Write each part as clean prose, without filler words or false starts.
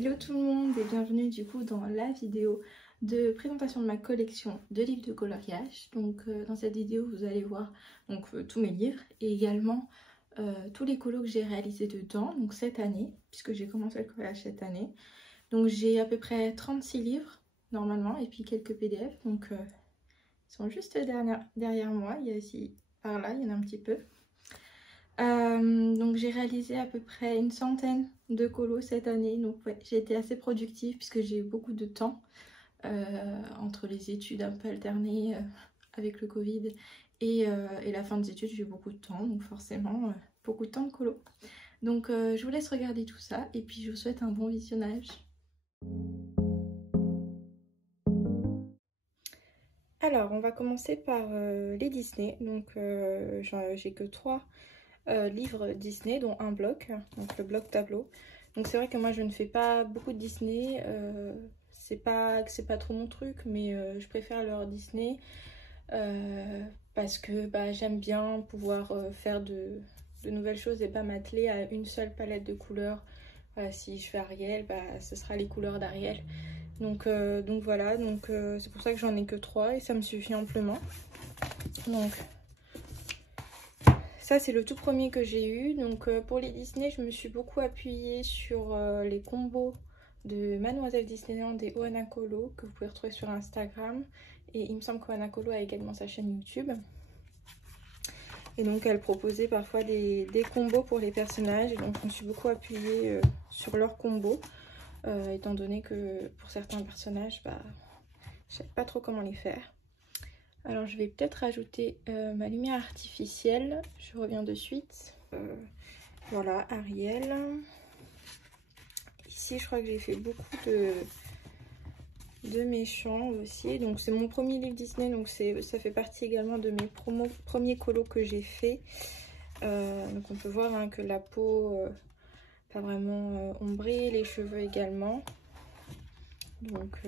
Hello tout le monde et bienvenue du coup dans la vidéo de présentation de ma collection de livres de coloriage. Donc dans cette vidéo vous allez voir tous mes livres et également tous les colos que j'ai réalisés dedans, donc cette année, puisque j'ai commencé le collage cette année. Donc j'ai à peu près 36 livres normalement et puis quelques PDF, donc ils sont juste derrière moi, il y a aussi par là, il y en a un petit peu. Donc j'ai réalisé à peu près une centaine de colos cette année, donc ouais, j'ai été assez productive puisque j'ai eu beaucoup de temps entre les études un peu alternées avec le Covid et la fin des études. J'ai eu beaucoup de temps, donc forcément beaucoup de temps de colos. Donc je vous laisse regarder tout ça et puis je vous souhaite un bon visionnage. Alors on va commencer par les Disney, donc j'ai que 3 livres Disney, dont un bloc, donc le bloc tableau. Donc c'est vrai que moi je ne fais pas beaucoup de Disney, c'est pas trop mon truc, mais je préfère leur Disney parce que j'aime bien pouvoir faire de nouvelles choses et pas m'atteler à une seule palette de couleurs. Si je fais Ariel, ce sera les couleurs d'Ariel. Donc voilà, c'est pour ça que j'en ai que 3 et ça me suffit amplement. Donc ça c'est le tout premier que j'ai eu. Donc pour les Disney, je me suis beaucoup appuyée sur les combos de Mademoiselle Disneyland et Oana Colo que vous pouvez retrouver sur Instagram. Et il me semble qu'Oana Colo a également sa chaîne YouTube. Et donc elle proposait parfois des combos pour les personnages. Et donc je me suis beaucoup appuyée sur leurs combos. Étant donné que pour certains personnages, je sais pas trop comment les faire. Alors je vais peut-être rajouter ma lumière artificielle, je reviens de suite. Voilà, Ariel. Ici je crois que j'ai fait beaucoup de méchants aussi. Donc c'est mon premier livre Disney, donc ça fait partie également de mes premiers colos que j'ai fait. Donc on peut voir que la peau pas vraiment ombrée, les cheveux également. Donc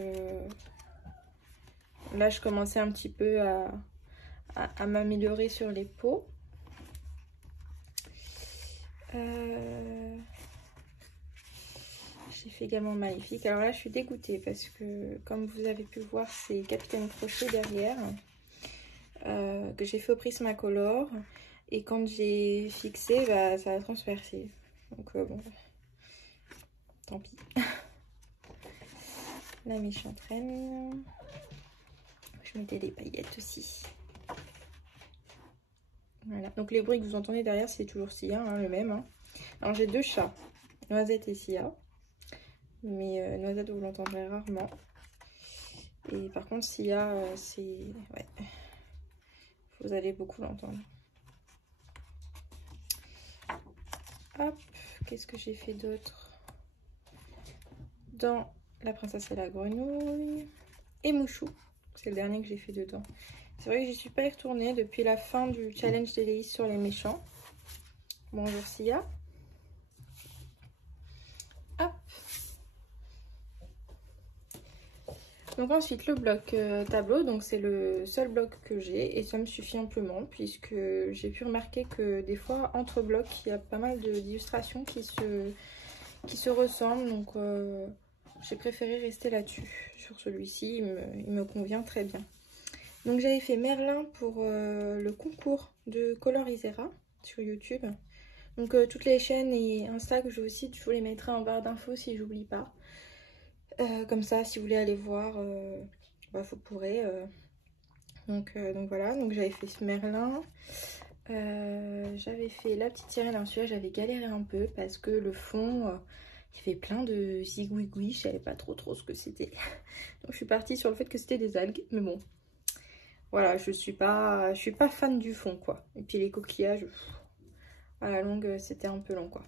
là je commençais un petit peu à m'améliorer sur les peaux. J'ai fait également Maléfique. Alors là je suis dégoûtée parce que comme vous avez pu voir, c'est Capitaine Crochet derrière que j'ai fait au Prismacolor, et quand j'ai fixé ça a transpercé, donc bon, tant pis. La méchante reine, je mettais des paillettes aussi. Voilà, donc les bruits que vous entendez derrière c'est toujours Sia, le même. Alors j'ai 2 chats, Noisette et Sia, mais Noisette vous l'entendrez rarement. Et par contre Sia, ouais, vous allez beaucoup l'entendre. Hop, qu'est-ce que j'ai fait d'autre dans La Princesse et la Grenouille et Mouchou, c'est le dernier que j'ai fait dedans. C'est vrai que j'y suis pas y retournée depuis la fin du challenge d'Héléïse sur les méchants. Bonjour Sia. Hop. Donc ensuite le bloc tableau, donc c'est le seul bloc que j'ai et ça me suffit amplement puisque j'ai pu remarquer que des fois entre blocs il y a pas mal d'illustrations qui se ressemblent, donc j'ai préféré rester là-dessus. Sur celui-ci il me convient très bien. Donc j'avais fait Merlin pour le concours de Colorisera sur YouTube. Donc toutes les chaînes et Insta que je vous cite, je vous les mettrai en barre d'infos si j'oublie pas. Comme ça, si vous voulez aller voir, vous pourrez. Donc voilà, donc j'avais fait ce Merlin. J'avais fait La Petite Sirène. Celui-là, j'avais galéré un peu parce que le fond, il y avait plein de zigouigouis. Je savais pas trop ce que c'était. Donc je suis partie sur le fait que c'était des algues. Mais bon, voilà, je suis pas fan du fond, quoi. Et puis les coquillages, à la longue, c'était un peu long, quoi.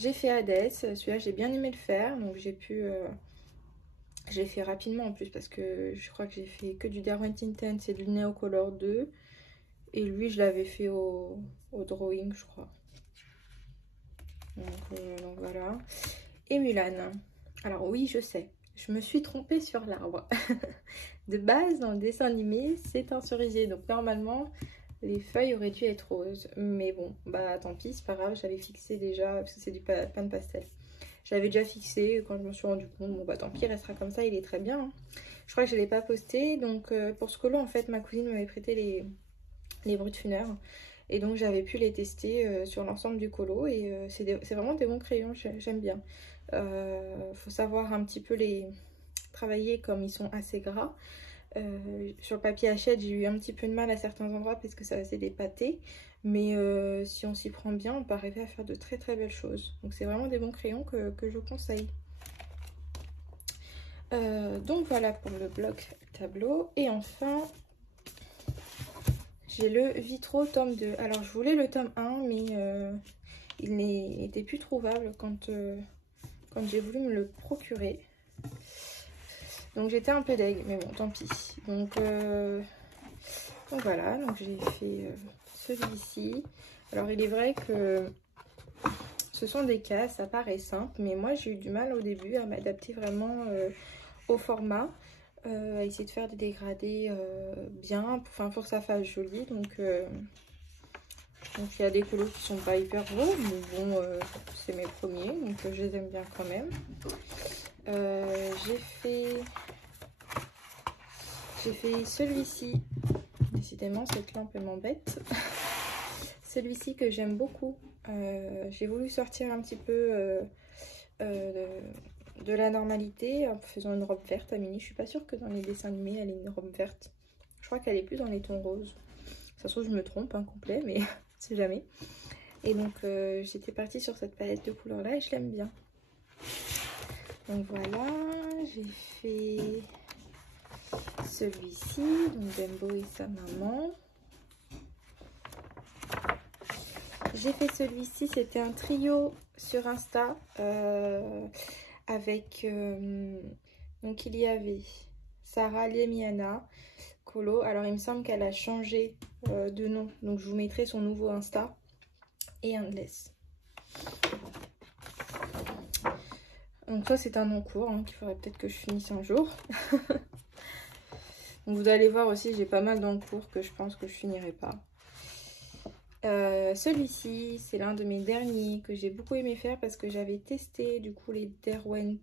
J'ai fait Hadès, celui-là j'ai bien aimé le faire, donc j'ai pu... je l'ai fait rapidement en plus parce que je crois que j'ai fait que du Derwent Intense et du Neocolor 2. Et lui je l'avais fait au drawing je crois. Donc voilà. Et Mulan. Alors oui je sais, je me suis trompée sur l'arbre. De base dans le dessin animé c'est un cerisier, donc normalement les feuilles auraient dû être roses, mais bon tant pis, c'est pas grave, j'avais fixé déjà parce que c'est du pan pastel. j'avais déjà fixé. Quand je me suis rendu compte, bon bah tant pis, il restera comme ça, il est très bien. Hein. Je crois que je ne l'ai pas posté. Donc pour ce colo, en fait, ma cousine m'avait prêté les Brutfuner. Et donc j'avais pu les tester sur l'ensemble du colo. Et c'est vraiment des bons crayons, j'aime bien. Faut savoir un petit peu les travailler comme ils sont assez gras. Sur le papier Hachette, j'ai eu un petit peu de mal à certains endroits parce que ça faisait des pâtés. Mais si on s'y prend bien, on peut arriver à faire de très très belles choses. Donc c'est vraiment des bons crayons que je conseille. Donc voilà pour le bloc tableau. Et enfin, j'ai le Vitro tome 2. Alors je voulais le tome 1, mais il n'était plus trouvable quand j'ai voulu me le procurer. Donc j'étais un peu deg, mais bon, tant pis. Donc voilà, donc j'ai fait celui-ci. Alors il est vrai que ce sont des cases, ça paraît simple, mais moi j'ai eu du mal au début à m'adapter vraiment au format, à essayer de faire des dégradés bien, pour que ça fasse joli. Donc il y a des colos qui sont pas hyper beaux, mais bon, c'est mes premiers, donc je les aime bien quand même. J'ai fait celui-ci. Décidément, cette lampe elle m'embête. Celui-ci que j'aime beaucoup. J'ai voulu sortir un petit peu de la normalité en faisant une robe verte à Mini. Je suis pas sûre que dans les dessins animés elle ait une robe verte. Je crois qu'elle est plus dans les tons roses. Ça se trouve je me trompe un complet, mais c'est jamais. Et donc j'étais partie sur cette palette de couleurs là et je l'aime bien. Donc voilà, j'ai fait celui-ci, donc Bembo et sa maman. J'ai fait celui-ci, c'était un trio sur Insta avec, donc il y avait Sarah Lemiana, colo. Alors il me semble qu'elle a changé de nom, donc je vous mettrai son nouveau Insta, et Endless. Donc ça c'est un en-cours, hein, qu'il faudrait peut-être que je finisse un jour. Donc vous allez voir aussi, j'ai pas mal d'en-cours que je pense que je finirai pas. Celui-ci, c'est l'un de mes derniers que j'ai beaucoup aimé faire parce que j'avais testé du coup les Derwent,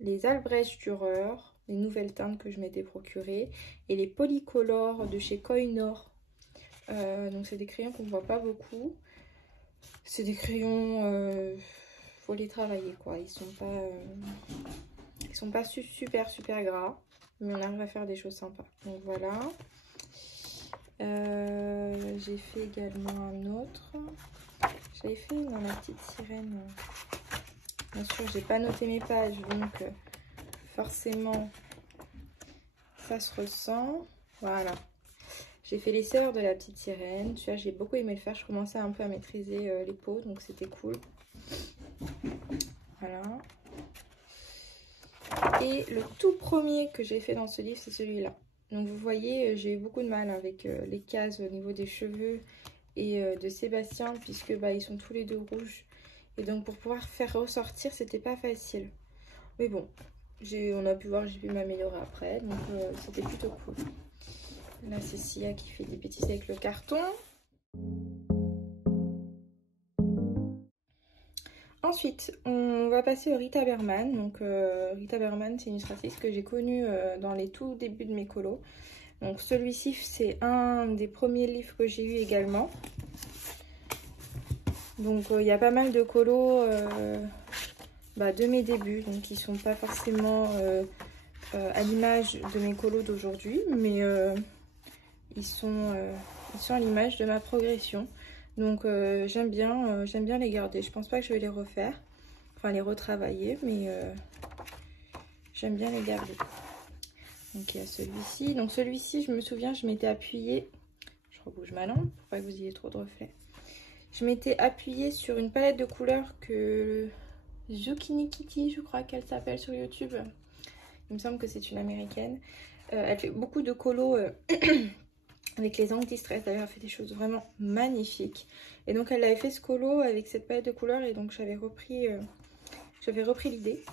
les Albrecht Dürer, les nouvelles teintes que je m'étais procurées, et les Polycolor de chez Koh-i-Noor. Donc c'est des crayons qu'on ne voit pas beaucoup. C'est des crayons, faut les travailler quoi. Ils sont pas super gras, mais on arrive à faire des choses sympas. Donc voilà. J'ai fait également un autre. J'avais fait dans la petite sirène. Bien sûr, j'ai pas noté mes pages, donc forcément ça se ressent. Voilà. J'ai fait les sœurs de la petite sirène. Celui-là, j'ai beaucoup aimé le faire. Je commençais un peu à maîtriser les peaux, donc c'était cool. Voilà. Et le tout premier que j'ai fait dans ce livre, c'est celui-là. Donc vous voyez, j'ai eu beaucoup de mal avec les cases au niveau des cheveux et de Sébastien, puisque ils sont tous les deux rouges. Et donc pour pouvoir faire ressortir, c'était pas facile. Mais bon, on a pu voir, j'ai pu m'améliorer après, donc c'était plutôt cool. Là c'est Sia qui fait des bêtises avec le carton. Ensuite, on va passer au Rita Berman. Donc Rita Berman, c'est une illustratrice que j'ai connue dans les tout débuts de mes colos. Donc celui-ci, c'est un des premiers livres que j'ai eu également. Donc il y a pas mal de colos de mes débuts, donc qui sont pas forcément à l'image de mes colos d'aujourd'hui, mais ils sont à l'image de ma progression. Donc j'aime bien les garder. Je pense pas que je vais les refaire, enfin les retravailler, mais j'aime bien les garder. Donc il y a celui-ci. Donc celui-ci, je me souviens, je m'étais appuyée, je rebouge ma lampe pour pas que vous ayez trop de reflets. Je m'étais appuyée sur une palette de couleurs que Zucchini Kitty, je crois qu'elle s'appelle sur YouTube. Il me semble que c'est une américaine. Elle fait beaucoup de colos avec les angles distress. D'ailleurs, elle fait des choses vraiment magnifiques. Et donc, elle avait fait ce colo avec cette palette de couleurs. Et donc, j'avais repris l'idée.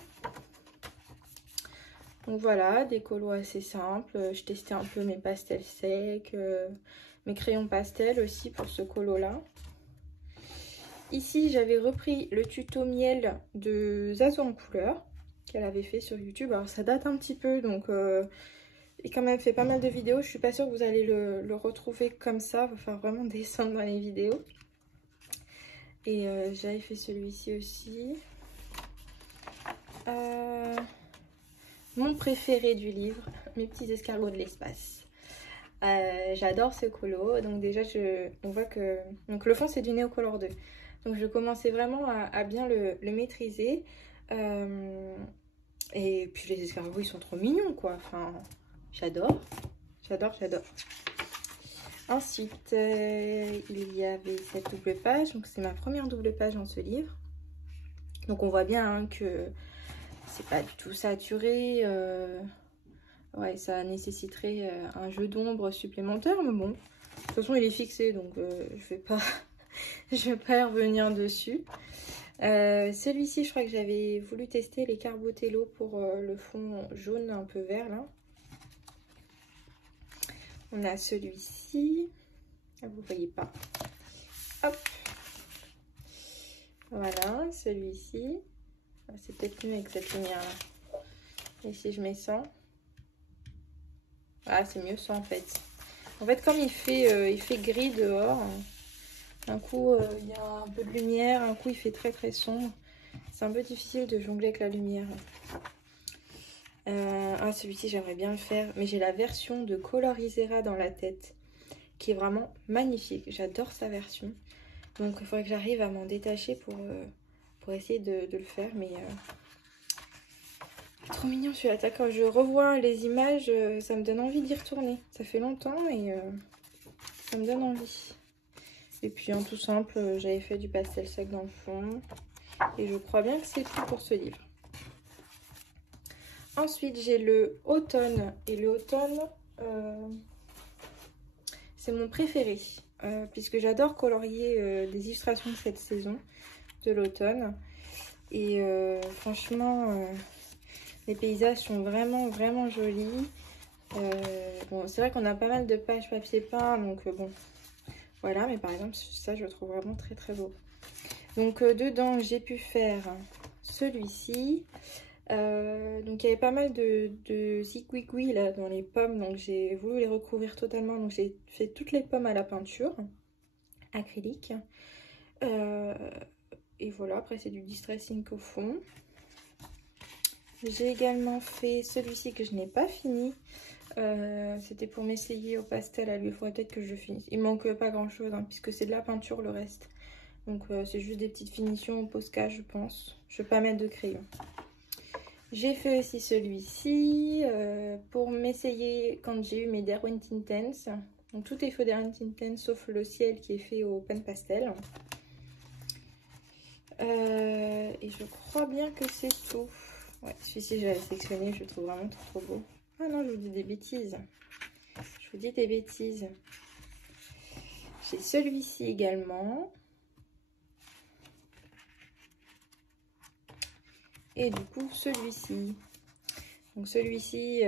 Donc voilà, des colos assez simples. Je testais un peu mes pastels secs, mes crayons pastels aussi pour ce colo-là. ici j'avais repris le tuto miel de Zazo en couleur qu'elle avait fait sur YouTube. Alors ça date un petit peu, donc et quand même fait pas mal de vidéos. Je suis pas sûre que vous allez le retrouver comme ça. Il va falloir vraiment descendre dans les vidéos. Et j'avais fait celui-ci aussi. Mon préféré du livre, mes petits escargots de l'espace. J'adore ce colo. Donc déjà, on voit que donc le fond c'est du Neocolor 2. Donc je commençais vraiment à bien le maîtriser. Et puis les escargots, ils sont trop mignons, quoi. Enfin, j'adore. J'adore, j'adore. Ensuite, il y avait cette double page. Donc c'est ma première double page dans ce livre. Donc on voit bien hein, que c'est pas du tout saturé. Ouais, ça nécessiterait un jeu d'ombre supplémentaire. Mais bon, de toute façon, il est fixé. Donc je vais pas y revenir dessus. Celui-ci, je crois que j'avais voulu tester les Carbotello pour le fond jaune un peu vert là. On a celui-ci. Vous voyez pas. Hop. Voilà, celui-ci. C'est peut-être mieux avec cette lumière là. Et si je mets ça. Ah, c'est mieux ça en fait. En fait, comme il fait gris dehors. Un coup, il y a un peu de lumière. Un coup, il fait très très sombre. C'est un peu difficile de jongler avec la lumière. Celui-ci, j'aimerais bien le faire. Mais j'ai la version de Colorisera dans la tête. Qui est vraiment magnifique. J'adore sa version. Donc, il faudrait que j'arrive à m'en détacher pour essayer de le faire. Mais trop mignon celui-là. Quand je revois les images, ça me donne envie d'y retourner. Ça fait longtemps, mais ça me donne envie. Et puis, en tout simple, j'avais fait du pastel sec dans le fond. Et je crois bien que c'est tout pour ce livre. Ensuite, j'ai le automne. Et le automne, c'est mon préféré. Puisque j'adore colorier des illustrations de cette saison, de l'automne. Et franchement, les paysages sont vraiment, vraiment jolis. Bon, c'est vrai qu'on a pas mal de pages papier peint. Donc bon, voilà. Mais par exemple, ça, je le trouve vraiment très, très beau. Donc dedans, j'ai pu faire celui-ci. Donc il y avait pas mal de zigouigouis là dans les pommes, donc j'ai voulu les recouvrir totalement. Donc j'ai fait toutes les pommes à la peinture acrylique. Et voilà, après c'est du distressing au fond. J'ai également fait celui-ci que je n'ai pas fini. C'était pour m'essayer au pastel à lui. Il faudrait peut-être que je finisse. Il manque pas grand chose hein, puisque c'est de la peinture le reste. Donc c'est juste des petites finitions au Posca je pense. Je ne vais pas mettre de crayon. J'ai fait aussi celui-ci pour m'essayer quand j'ai eu mes Derwent Intense. Donc tout est fait au Derwent Intense sauf le ciel qui est fait au pen pastel. Et je crois bien que c'est tout. Ouais, celui-ci je l'avais sélectionné, je le trouve vraiment trop beau. Ah non, je vous dis des bêtises. Je vous dis des bêtises. J'ai celui-ci également. Et du coup, celui-ci. Donc celui-ci,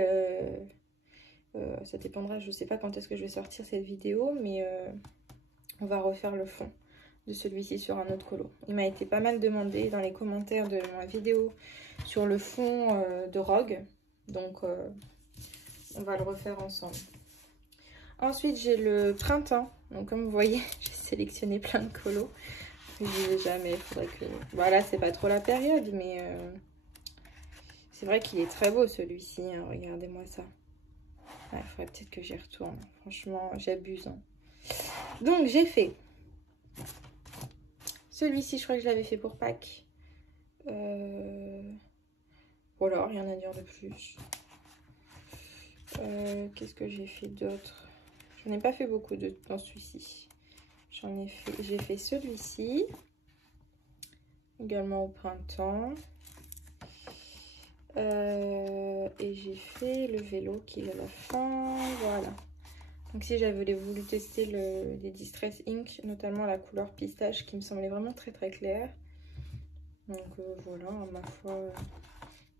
ça dépendra, je ne sais pas quand est-ce que je vais sortir cette vidéo, mais on va refaire le fond de celui-ci sur un autre colo. Il m'a été pas mal demandé dans les commentaires de ma vidéo sur le fond de Rogue. Donc on va le refaire ensemble. Ensuite, j'ai le printemps. Donc comme vous voyez, j'ai sélectionné plein de colos. Je ne disais jamais, il faudrait que... Voilà, c'est pas trop la période, mais c'est vrai qu'il est très beau celui-ci. Hein. Regardez-moi ça. Il faudrait peut-être que j'y retourne. Franchement, j'abuse. Hein. Donc, j'ai fait celui-ci, je crois que je l'avais fait pour Pâques. Voilà, rien à dire de plus. Qu'est-ce que j'ai fait d'autre? J'en ai pas fait beaucoup dans celui-ci. J'ai fait celui-ci. Également au printemps. Et j'ai fait le vélo qui est à la fin. Voilà. Donc si j'avais voulu tester des Distress Ink, notamment la couleur pistache qui me semblait vraiment très très claire. Donc voilà, ma foi,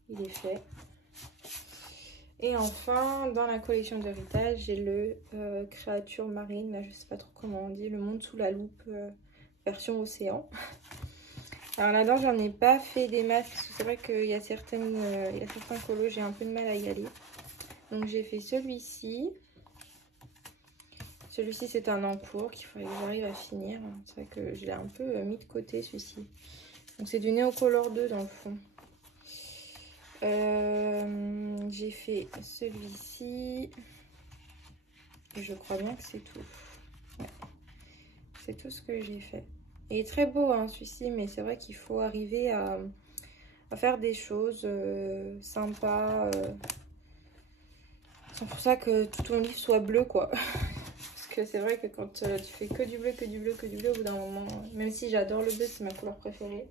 il est fait. Et enfin, dans la collection d'héritage, j'ai le créature marine, là je sais pas trop comment on dit, le monde sous la loupe version océan. Alors là-dedans, j'en ai pas fait des masses parce que c'est vrai qu'il y a certains colos, j'ai un peu de mal à y aller. Donc j'ai fait celui-ci. Celui-ci, c'est un encours qu'il faudrait que j'arrive à finir. C'est vrai que je l'ai un peu mis de côté, celui-ci. Donc c'est du Neocolor 2 dans le fond. J'ai fait celui-ci. Et je crois bien que c'est tout. Ouais. C'est tout ce que j'ai fait. Il est très beau hein, celui-ci, mais c'est vrai qu'il faut arriver à faire des choses sympas. C'est pour ça que tout ton livre soit bleu, quoi. Parce que c'est vrai que quand tu fais que du bleu, que du bleu, que du bleu, au bout d'un moment, même si j'adore le bleu, c'est ma couleur préférée.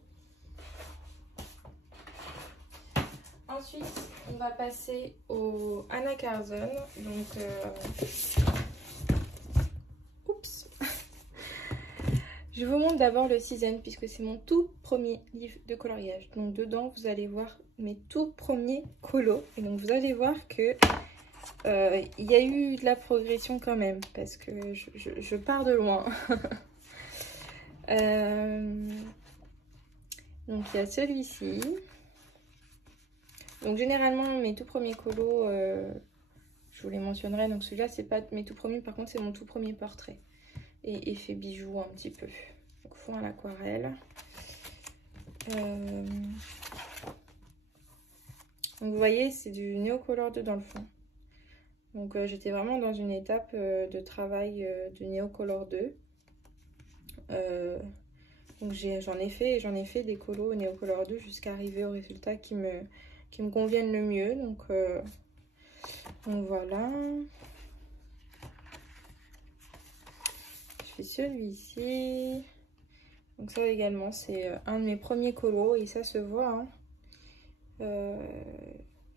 Ensuite, on va passer au Anna Carzon. Donc, oups. Je vous montre d'abord le Season puisque c'est mon tout premier livre de coloriage. Donc dedans, vous allez voir mes tout premiers colos. Et donc vous allez voir que il y a eu de la progression quand même parce que je pars de loin. Donc il y a celui-ci. Donc généralement mes tout premiers colos, je vous les mentionnerai. Donc celui-là c'est pas mes tout premiers, par contre c'est mon tout premier portrait. Et effet bijou un petit peu. Donc fond à l'aquarelle. Donc vous voyez c'est du Neocolor 2 dans le fond. Donc j'étais vraiment dans une étape de travail de Neocolor 2. Donc j'en ai fait des colos Neocolor 2 jusqu'à arriver au résultat qui me conviennent le mieux. Donc voilà. Je fais celui-ci. Donc ça également c'est un de mes premiers colos et ça se voit. Hein.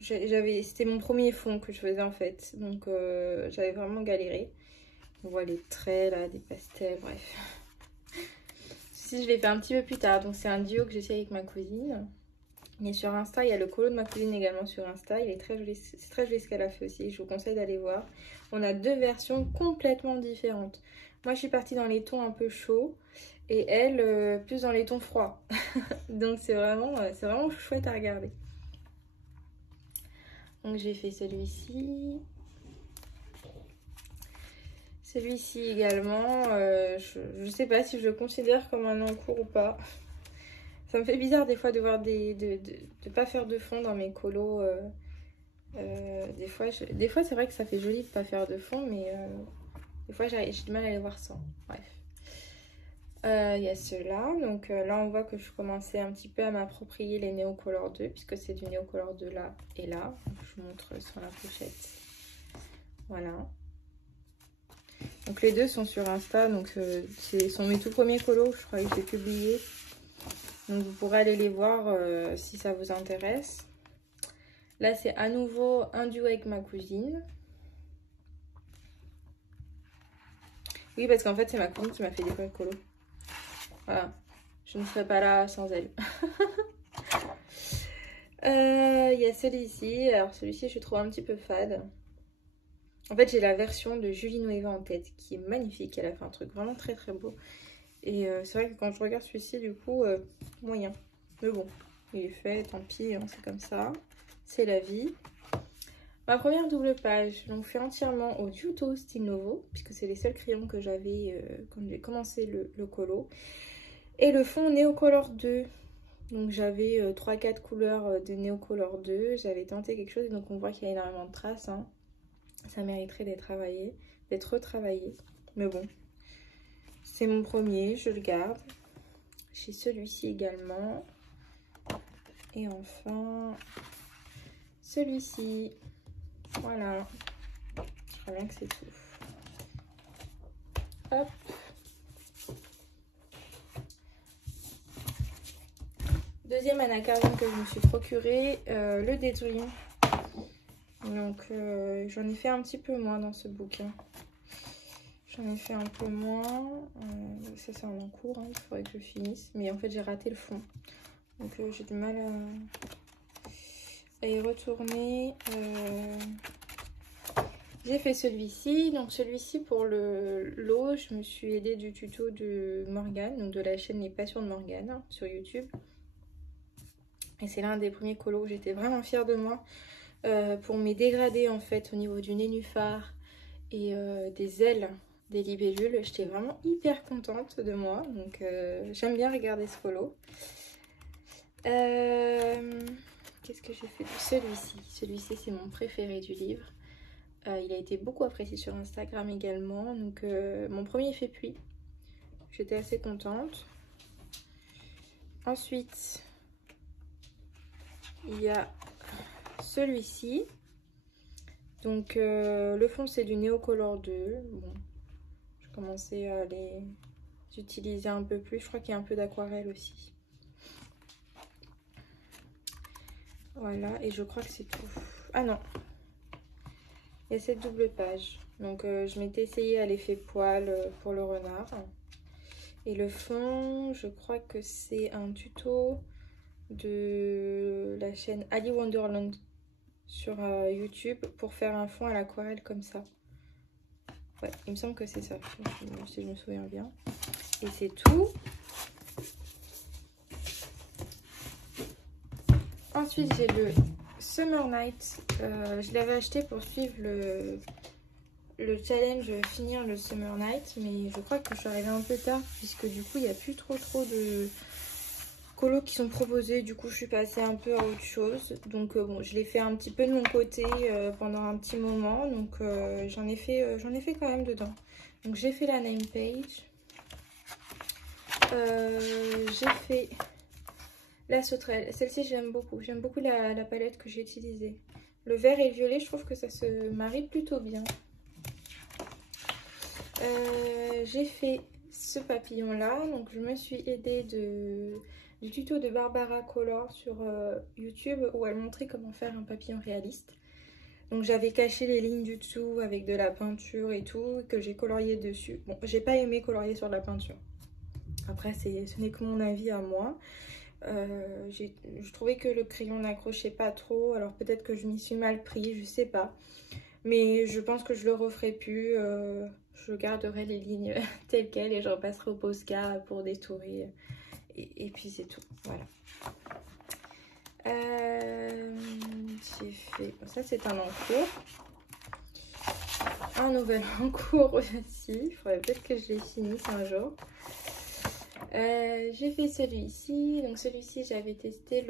C'était mon premier fond que je faisais en fait. Donc j'avais vraiment galéré. On voit les traits là, des pastels, bref. Ceci je l'ai fait un petit peu plus tard. Donc c'est un duo que j'ai fait avec ma cousine. Et sur Insta, il y a le colo de ma cousine également sur Insta. Il est très joli, c'est très joli ce qu'elle a fait aussi. Je vous conseille d'aller voir. On a deux versions complètement différentes. Moi, je suis partie dans les tons un peu chauds et elle plus dans les tons froids. Donc c'est vraiment chouette à regarder. Donc j'ai fait celui-ci. Celui-ci également. Je sais pas si je le considère comme un encours ou pas. Ça me fait bizarre des fois de voir de pas faire de fond dans mes colos. Des fois c'est vrai que ça fait joli de pas faire de fond, mais des fois j'ai du mal à les voir sans. Bref. Il y a ceux-là. Donc là on voit que je commençais un petit peu à m'approprier les Neocolor 2 puisque c'est du Neocolor 2 là et là. Je vous montre sur la pochette. Voilà. Donc les deux sont sur Insta. Donc ce sont mes tout premiers colos. Je crois que j'ai publié. Donc vous pourrez aller les voir si ça vous intéresse. Là c'est à nouveau un duo avec ma cousine. Oui parce qu'en fait c'est ma cousine qui m'a fait des colos. Voilà, je ne serais pas là sans elle. Il y a celui-ci. Alors celui-ci je trouve un petit peu fade. En fait j'ai la version de Julie Nueva en tête qui est magnifique. Elle a fait un truc vraiment très très beau. Et c'est vrai que quand je regarde celui-ci, du coup, moyen. Mais bon, il est fait, tant pis, hein, c'est comme ça. C'est la vie. Ma première double page, donc fait entièrement au Juto Style Novo, puisque c'est les seuls crayons que j'avais quand j'ai commencé le colo. Et le fond Neocolor 2. Donc j'avais 3-4 couleurs de Neocolor 2. J'avais tenté quelque chose, donc on voit qu'il y a énormément de traces. Hein. Ça mériterait d'être retravaillé. Mais bon. C'est mon premier, je le garde. J'ai celui-ci également. Et enfin, celui-ci. Voilà. Je crois bien que c'est tout. Hop. Deuxième Anna Carzon que je me suis procuré, le Daydream. Donc j'en ai fait un petit peu moins dans ce bouquin. J'en ai fait un peu moins. Ça c'est en cours, hein, il faudrait que je finisse. Mais en fait j'ai raté le fond. Donc j'ai du mal à y retourner. J'ai fait celui-ci. Donc celui-ci pour l'eau, je me suis aidée du tuto de Morgane, donc de la chaîne Les Passions de Morgane hein, sur YouTube. Et c'est l'un des premiers colos où j'étais vraiment fière de moi pour mes dégradés en fait au niveau du nénuphar et des ailes des libellules. J'étais vraiment hyper contente de moi, donc j'aime bien regarder ce colo. Qu'est-ce que j'ai fait de celui-ci? Celui-ci c'est mon préféré du livre. Il a été beaucoup apprécié sur Instagram également. Donc mon premier fait pluie. J'étais assez contente. Ensuite, il y a celui-ci. Donc le fond c'est du Neocolor 2. Bon, je commençais à les utiliser un peu plus. Je crois qu'il y a un peu d'aquarelle aussi. Voilà, et je crois que c'est tout. Ah non, il y a cette double page. Donc je m'étais essayé à l'effet poil pour le renard. Et le fond, je crois que c'est un tuto de la chaîne Ali Wonderland sur YouTube pour faire un fond à l'aquarelle comme ça. Ouais, il me semble que c'est ça, si je me souviens bien. Et c'est tout. Ensuite, j'ai le Summer Night. Je l'avais acheté pour suivre le challenge finir le Summer Night, mais je crois que je suis arrivée un peu tard puisque du coup il n'y a plus trop de colos qui sont proposés. Du coup je suis passée un peu à autre chose, donc bon, je l'ai fait un petit peu de mon côté pendant un petit moment, donc j'en ai fait quand même dedans. Donc j'ai fait la name page, j'ai fait la sauterelle. Celle-ci j'aime beaucoup la palette que j'ai utilisée. Le vert et le violet, je trouve que ça se marie plutôt bien. J'ai fait ce papillon là, donc je me suis aidée du tuto de Barbara Color sur YouTube où elle montrait comment faire un papillon réaliste. Donc j'avais caché les lignes du dessous avec de la peinture et tout, que j'ai colorié dessus. Bon, j'ai pas aimé colorier sur de la peinture. Après ce n'est que mon avis à moi. Je trouvais que le crayon n'accrochait pas trop, alors peut-être que je m'y suis mal pris, je sais pas. Mais je pense que je le referai plus. Je garderai les lignes telles quelles et je repasserai au Posca pour détourer. Et puis c'est tout. Voilà. J'ai fait... Ça c'est un encours. Un nouvel encours aussi. Il faudrait peut-être que je les finisse un jour. J'ai fait celui-ci. Donc celui-ci j'avais testé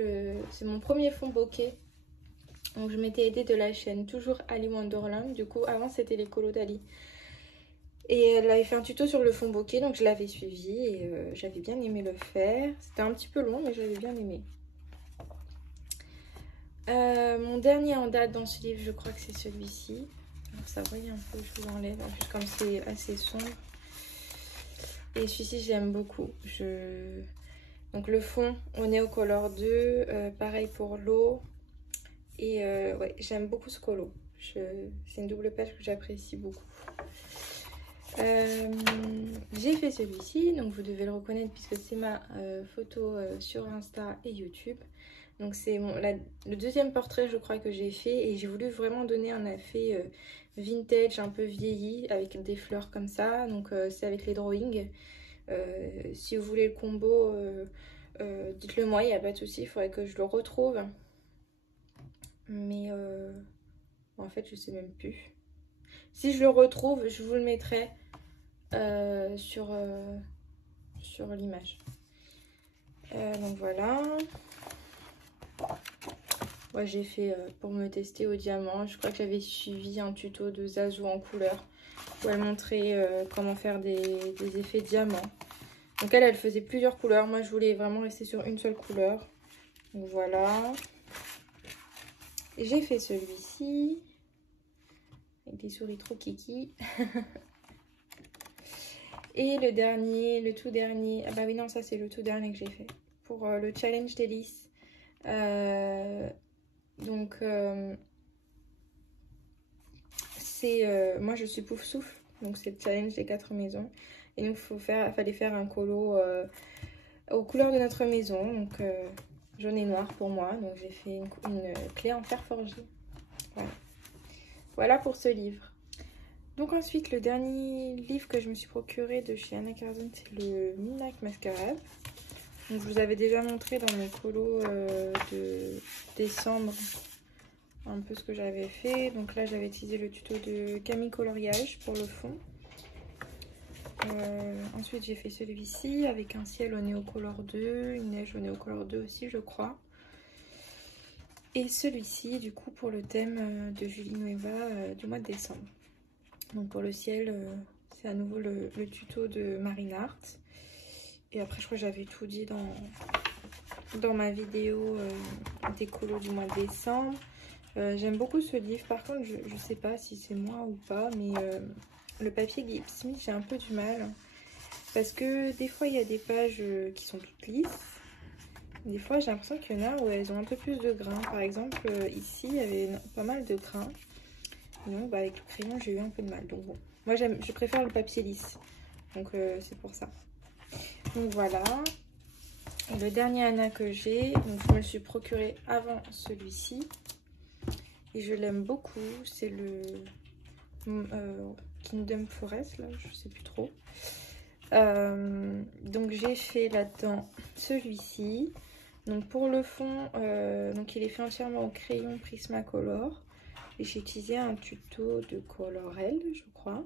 c'est mon premier fond bokeh. Donc je m'étais aidée de la chaîne toujours Ali Wonderland. Du coup avant c'était les colos d'Ali. Et elle avait fait un tuto sur le fond bokeh, donc je l'avais suivi et j'avais bien aimé le faire. C'était un petit peu long mais j'avais bien aimé. Mon dernier en date dans ce livre, je crois que c'est celui-ci. Alors ça brille un peu, je vous enlève. En plus comme c'est assez sombre. Et celui-ci j'aime beaucoup. Donc le fond au Neocolor 2, pareil pour l'eau. Et ouais, j'aime beaucoup ce colo. C'est une double page que j'apprécie beaucoup. J'ai fait celui-ci, donc vous devez le reconnaître puisque c'est ma photo sur Insta et YouTube. Donc c'est le deuxième portrait je crois que j'ai fait et j'ai voulu vraiment donner un effet vintage un peu vieilli avec des fleurs comme ça. Donc c'est avec les drawings. Si vous voulez le combo, dites-le moi, il n'y a pas de souci, il faudrait que je le retrouve. Mais en fait je sais même plus. Si je le retrouve, je vous le mettrai sur l'image. Donc voilà. Ouais, j'ai fait pour me tester au diamant. Je crois que j'avais suivi un tuto de Zazou en couleur où elle montrait comment faire des effets diamant. Donc elle faisait plusieurs couleurs. Moi je voulais vraiment rester sur une seule couleur. Donc voilà. J'ai fait celui-ci avec des souris trop kiki. Et le dernier, le tout dernier, ah bah oui non ça c'est le tout dernier que j'ai fait pour le challenge d'Hélice. Donc c'est moi je suis Pouf Souffle, donc c'est le challenge des 4 maisons. Et donc fallait faire un colo aux couleurs de notre maison, donc jaune et noir pour moi. Donc j'ai fait une clé en fer forgé. Voilà. Voilà pour ce livre. Donc ensuite, le dernier livre que je me suis procuré de chez Anna Carzon, c'est le Midnight Masquerade. Donc, je vous avais déjà montré dans mes colos de décembre un peu ce que j'avais fait. Donc là, j'avais utilisé le tuto de Camille Coloriage pour le fond. Ensuite, j'ai fait celui-ci avec un ciel au Neocolor 2, une neige au Neocolor 2 aussi, je crois. Et celui-ci, du coup, pour le thème de Julie Nueva du mois de décembre. Donc pour le ciel, c'est à nouveau le tuto de Marine Art. Et après, je crois que j'avais tout dit dans ma vidéo des colos du mois de décembre. J'aime beaucoup ce livre. Par contre, je sais pas si c'est moi ou pas, mais le papier Gibbs Smith, j'ai un peu du mal. Parce que des fois, il y a des pages qui sont toutes lisses. Des fois, j'ai l'impression qu'il y en a où elles ont un peu plus de grains. Par exemple, ici, il y avait pas mal de grains. Et donc, avec le crayon, j'ai eu un peu de mal. Donc bon, moi, je préfère le papier lisse. Donc, c'est pour ça. Donc voilà. Et le dernier Anna que j'ai, donc je me le suis procuré avant celui-ci. Et je l'aime beaucoup. C'est le Kingdom Forest, là, je sais plus trop. Donc j'ai fait là-dedans celui-ci. Donc pour le fond, donc il est fait entièrement au crayon Prismacolor. Et j'ai utilisé un tuto de Colorel, je crois,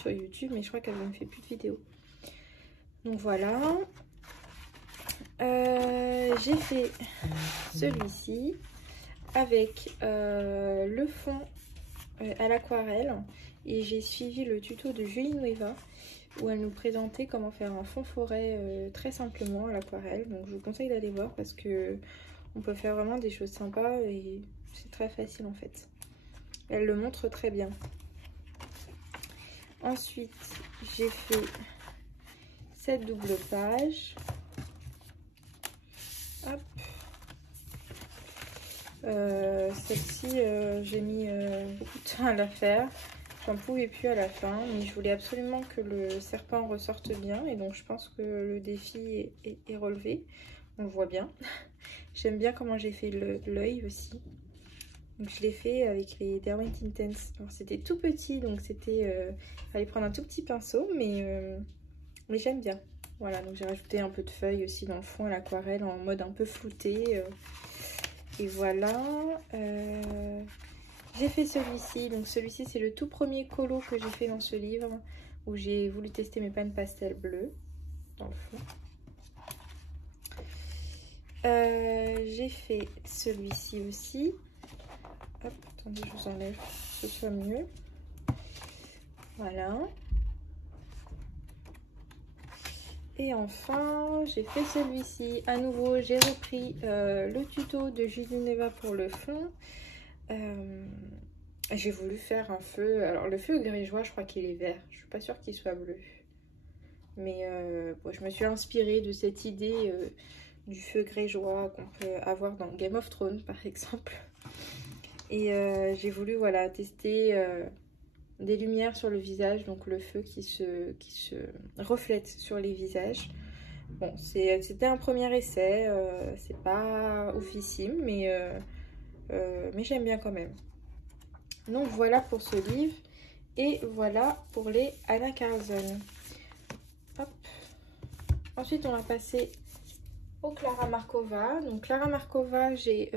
sur YouTube, mais je crois qu'elle ne me fait plus de vidéos. Donc voilà. J'ai fait celui-ci avec le fond à l'aquarelle. Et j'ai suivi le tuto de Julie Nueva, où elle nous présentait comment faire un fond forêt très simplement à l'aquarelle. Donc je vous conseille d'aller voir parce que on peut faire vraiment des choses sympas et c'est très facile en fait. Elle le montre très bien. Ensuite, j'ai fait cette double page. Hop. Celle-ci, j'ai mis beaucoup de temps à la faire. J'en pouvais plus à la fin, mais je voulais absolument que le serpent ressorte bien. Et donc, je pense que le défi est relevé. On le voit bien. J'aime bien comment j'ai fait l'œil aussi. Donc je l'ai fait avec les Derwent Intense. Alors c'était tout petit, donc c'était fallait prendre un tout petit pinceau, mais j'aime bien. Voilà, donc j'ai rajouté un peu de feuilles aussi dans le fond à l'aquarelle en mode un peu flouté. Et voilà. J'ai fait celui-ci. Donc celui-ci c'est le tout premier colo que j'ai fait dans ce livre, où j'ai voulu tester mes pannes pastel bleues dans le fond. J'ai fait celui-ci aussi. Hop, attendez, je vous enlève pour que ce soit mieux. Voilà. Et enfin, j'ai fait celui-ci. À nouveau, j'ai repris le tuto de Julie Nueva pour le fond. J'ai voulu faire un feu. Alors, le feu grégeois, je crois qu'il est vert. Je suis pas sûre qu'il soit bleu. Mais bon, je me suis inspirée de cette idée du feu grégeois qu'on peut avoir dans Game of Thrones, par exemple. Et j'ai voulu voilà, tester des lumières sur le visage, donc le feu qui se reflète sur les visages. Bon, c'était un premier essai, c'est pas oufissime, mais j'aime bien quand même. Donc voilà pour ce livre, et voilà pour les Anna Carzon. Hop. Ensuite, on va passer au Clara Markova. Donc Clara Markova, j'ai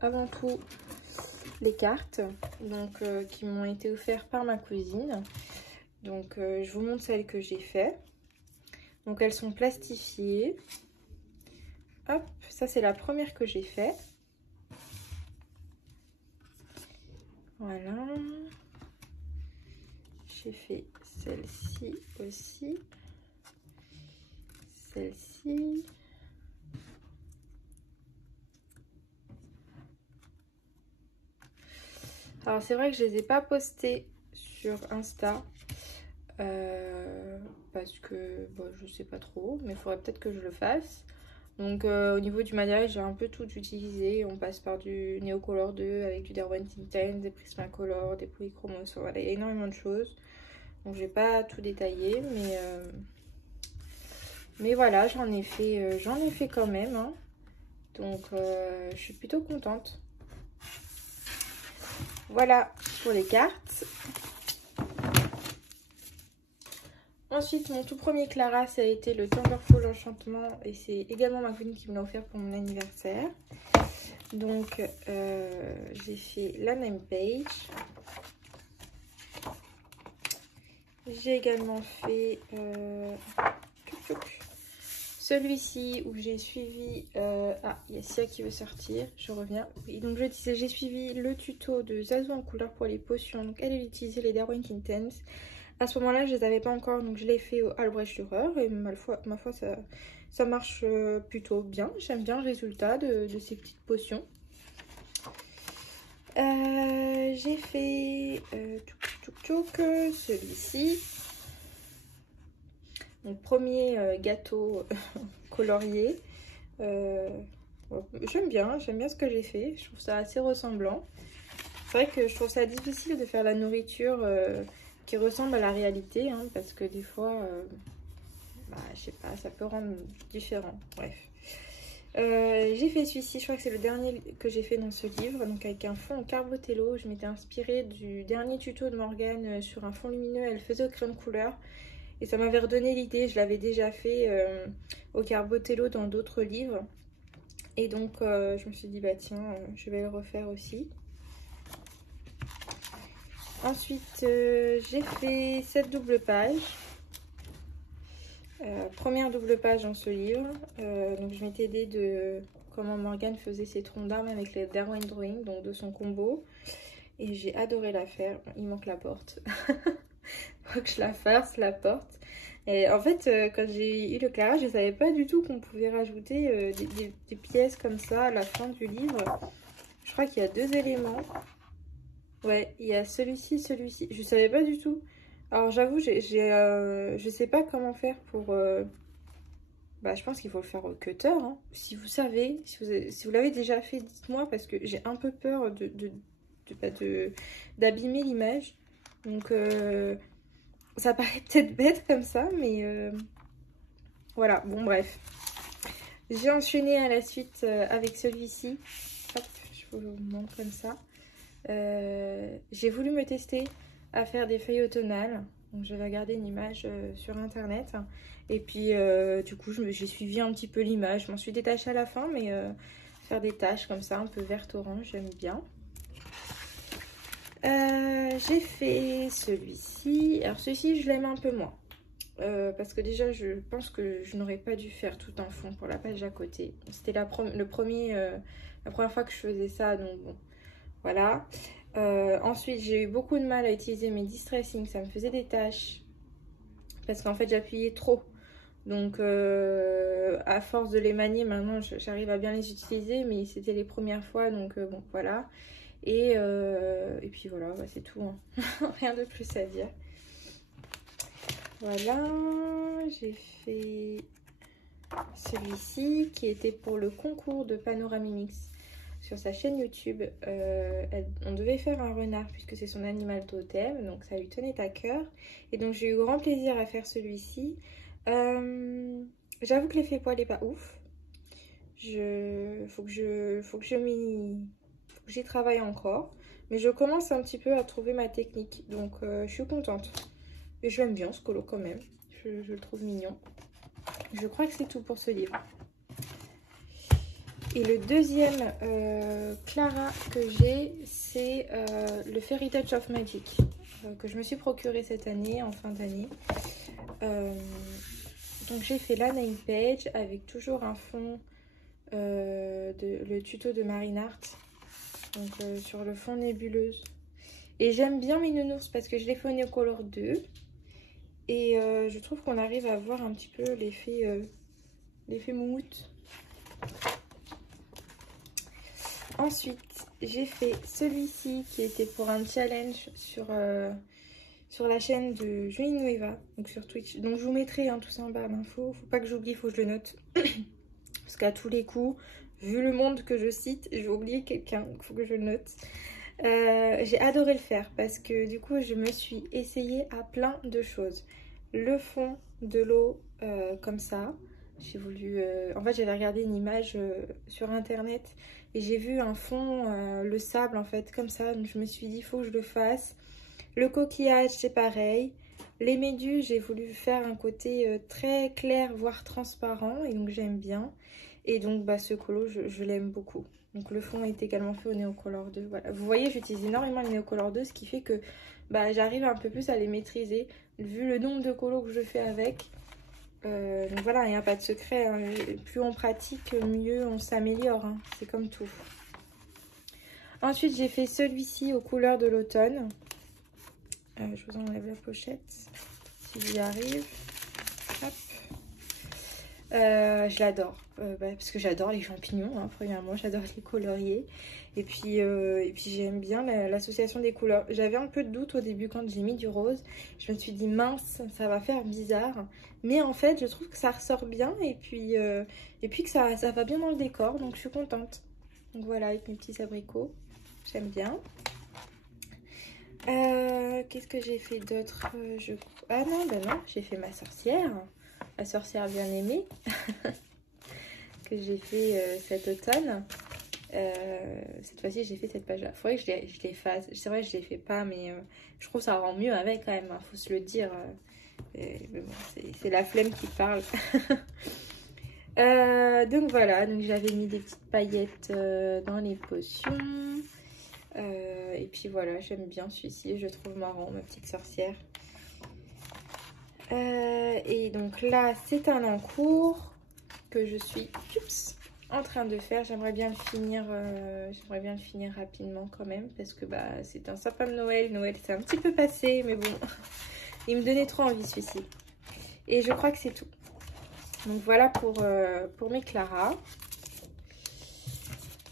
avant tout les cartes donc qui m'ont été offertes par ma cousine. Donc je vous montre celles que j'ai fait. Donc elles sont plastifiées. Hop, ça c'est la première que j'ai fait. Voilà. J'ai fait celle-ci aussi. Celle-ci. Alors c'est vrai que je les ai pas postées sur Insta parce que bon, je sais pas trop, mais il faudrait peut-être que je le fasse. Donc au niveau du matériel, j'ai un peu tout utilisé. On passe par du Neocolor 2 avec du Derwent Intense, des Prismacolor, des polychromos, voilà, il y a énormément de choses. Donc je vais pas tout détailler, mais voilà, j'en ai fait quand même, hein. Donc je suis plutôt contente. Voilà pour les cartes. Ensuite, mon tout premier Clara, ça a été le Thunderful Enchantement. Et c'est également ma cousine qui me l'a offert pour mon anniversaire. Donc, j'ai fait la name page. J'ai également fait celui-ci où j'ai suivi... ah, il y a Sia qui veut sortir, je reviens. Oui, donc je disais, j'ai suivi le tuto de Zazu en couleur pour les potions. Donc elle utilisait les Darwin Intense. À ce moment-là, je les avais pas encore, donc je l'ai fait au Albrecht Dürer. Et ma foi ça marche plutôt bien. J'aime bien le résultat de ces petites potions. J'ai fait celui-ci. Mon premier gâteau colorié. J'aime bien ce que j'ai fait. Je trouve ça assez ressemblant. C'est vrai que je trouve ça difficile de faire la nourriture qui ressemble à la réalité, hein, parce que des fois, je sais pas, ça peut rendre différent. Bref. J'ai fait celui-ci, je crois que c'est le dernier que j'ai fait dans ce livre, donc avec un fond en Carbotello. Je m'étais inspirée du dernier tuto de Morgane sur un fond lumineux, elle faisait au crayon de couleur. Et ça m'avait redonné l'idée, je l'avais déjà fait au Carbotello dans d'autres livres. Et donc je me suis dit, bah tiens, je vais le refaire aussi. Ensuite, j'ai fait cette double page. Première double page dans ce livre. Donc je m'étais aidée de comment Morgane faisait ses troncs d'armes avec les Darwin Drawing, donc de son combo. Et j'ai adoré la faire. Il manque la porte. Faut que je la fasse, la porte. Et en fait, quand j'ai eu le Clara, je ne savais pas du tout qu'on pouvait rajouter des pièces comme ça à la fin du livre. Je crois qu'il y a 2 éléments. Ouais, il y a celui-ci, celui-ci. Je ne savais pas du tout. Alors j'avoue, je sais pas comment faire pour... je pense qu'il faut le faire au cutter. Hein. Si vous savez, si vous l'avez déjà fait, dites-moi, parce que j'ai un peu peur d'abîmer l'image. Donc ça paraît peut-être bête comme ça, mais voilà, bon bref. J'ai enchaîné à la suite avec celui-ci. Hop, je vous le montre comme ça. J'ai voulu me tester à faire des feuilles automnales. Donc j'avais regardé une image sur internet. Et puis du coup j'ai suivi un petit peu l'image. Je m'en suis détachée à la fin, mais faire des taches comme ça, un peu verte orange, j'aime bien. J'ai fait celui-ci. Alors celui-ci je l'aime un peu moins. Parce que déjà je pense que je n'aurais pas dû faire tout un fond pour la page à côté. C'était la première fois que je faisais ça, donc bon, voilà. Ensuite j'ai eu beaucoup de mal à utiliser mes distressing, ça me faisait des taches. Parce qu'en fait j'appuyais trop. Donc à force de les manier, maintenant j'arrive à bien les utiliser, mais c'était les premières fois, donc bon voilà. Et puis voilà, c'est tout, hein. Rien de plus à dire. Voilà, j'ai fait celui-ci qui était pour le concours de Panoramimix sur sa chaîne YouTube. On devait faire un renard puisque c'est son animal totem, donc ça lui tenait à cœur. Et donc j'ai eu grand plaisir à faire celui-ci. J'avoue que l'effet poil est pas ouf. Faut que j'y travaille encore. Mais je commence un petit peu à trouver ma technique, donc je suis contente. Et j'aime bien ce colo quand même, je le trouve mignon. Je crois que c'est tout pour ce livre. Et le deuxième Clara que j'ai, c'est le Fairy Touch of Magic, que je me suis procuré cette année, en fin d'année. Donc j'ai fait la name page avec toujours un fond, le tuto de Marine Art, donc sur le fond nébuleuse. Et j'aime bien mes nounours parce que je l'ai fait au Neocolor 2. Et je trouve qu'on arrive à voir un petit peu l'effet moumoute. Ensuite, j'ai fait celui-ci qui était pour un challenge sur la chaîne de Julie Nueva, donc sur Twitch. Donc je vous mettrai tout ça en barre d'infos. Faut pas que j'oublie, faut que je le note. Parce qu'à tous les coups, vu le monde que je cite, je vais oublier quelqu'un, il faut que je le note. J'ai adoré le faire parce que du coup je me suis essayée à plein de choses. Le fond, de l'eau comme ça. J'ai voulu... En fait j'avais regardé une image sur internet et j'ai vu un fond, le sable en fait comme ça. Donc je me suis dit il faut que je le fasse. Le coquillage c'est pareil. Les méduses, j'ai voulu faire un côté très clair, voire transparent, et donc j'aime bien. Et donc bah, ce colo, je l'aime beaucoup. Donc le fond est également fait au Neocolor 2. Voilà. Vous voyez, j'utilise énormément le Neocolor 2, ce qui fait que bah, j'arrive un peu plus à les maîtriser, vu le nombre de colos que je fais avec. Donc voilà, il n'y a pas de secret, hein. Plus on pratique, mieux on s'améliore, hein. C'est comme tout. Ensuite, j'ai fait celui-ci aux couleurs de l'automne. Je vous enlève la pochette, si j'y arrive. Hop. Je l'adore, parce que j'adore les champignons, hein, premièrement, j'adore les colorier. Et puis j'aime bien l'association des couleurs. J'avais un peu de doute au début quand j'ai mis du rose. Je me suis dit, mince, ça va faire bizarre. Mais en fait, je trouve que ça ressort bien et puis que ça va bien dans le décor, donc je suis contente. Donc voilà, avec mes petits abricots, j'aime bien. Qu'est-ce que j'ai fait d'autre? Ah non, bah non, j'ai fait ma sorcière. La sorcière bien aimée. Que j'ai fait cet automne. Cette fois-ci, j'ai fait cette page-là. Il faudrait que je l'efface. C'est vrai que je ne l'ai fait pas, mais je trouve que ça rend mieux avec quand même. Hein, faut se le dire. Mais bon, c'est la flemme qui parle. Donc voilà, donc j'avais mis des petites paillettes dans les potions. Et puis voilà, j'aime bien celui-ci, je trouve marrant, ma petite sorcière. Et donc là, c'est un encours que je suis en train de faire. J'aimerais bien le finir rapidement quand même, parce que bah, c'est un sapin de Noël. Noël, c'est un petit peu passé, mais bon, il me donnait trop envie celui-ci. Et je crois que c'est tout. Donc voilà pour mes Clara.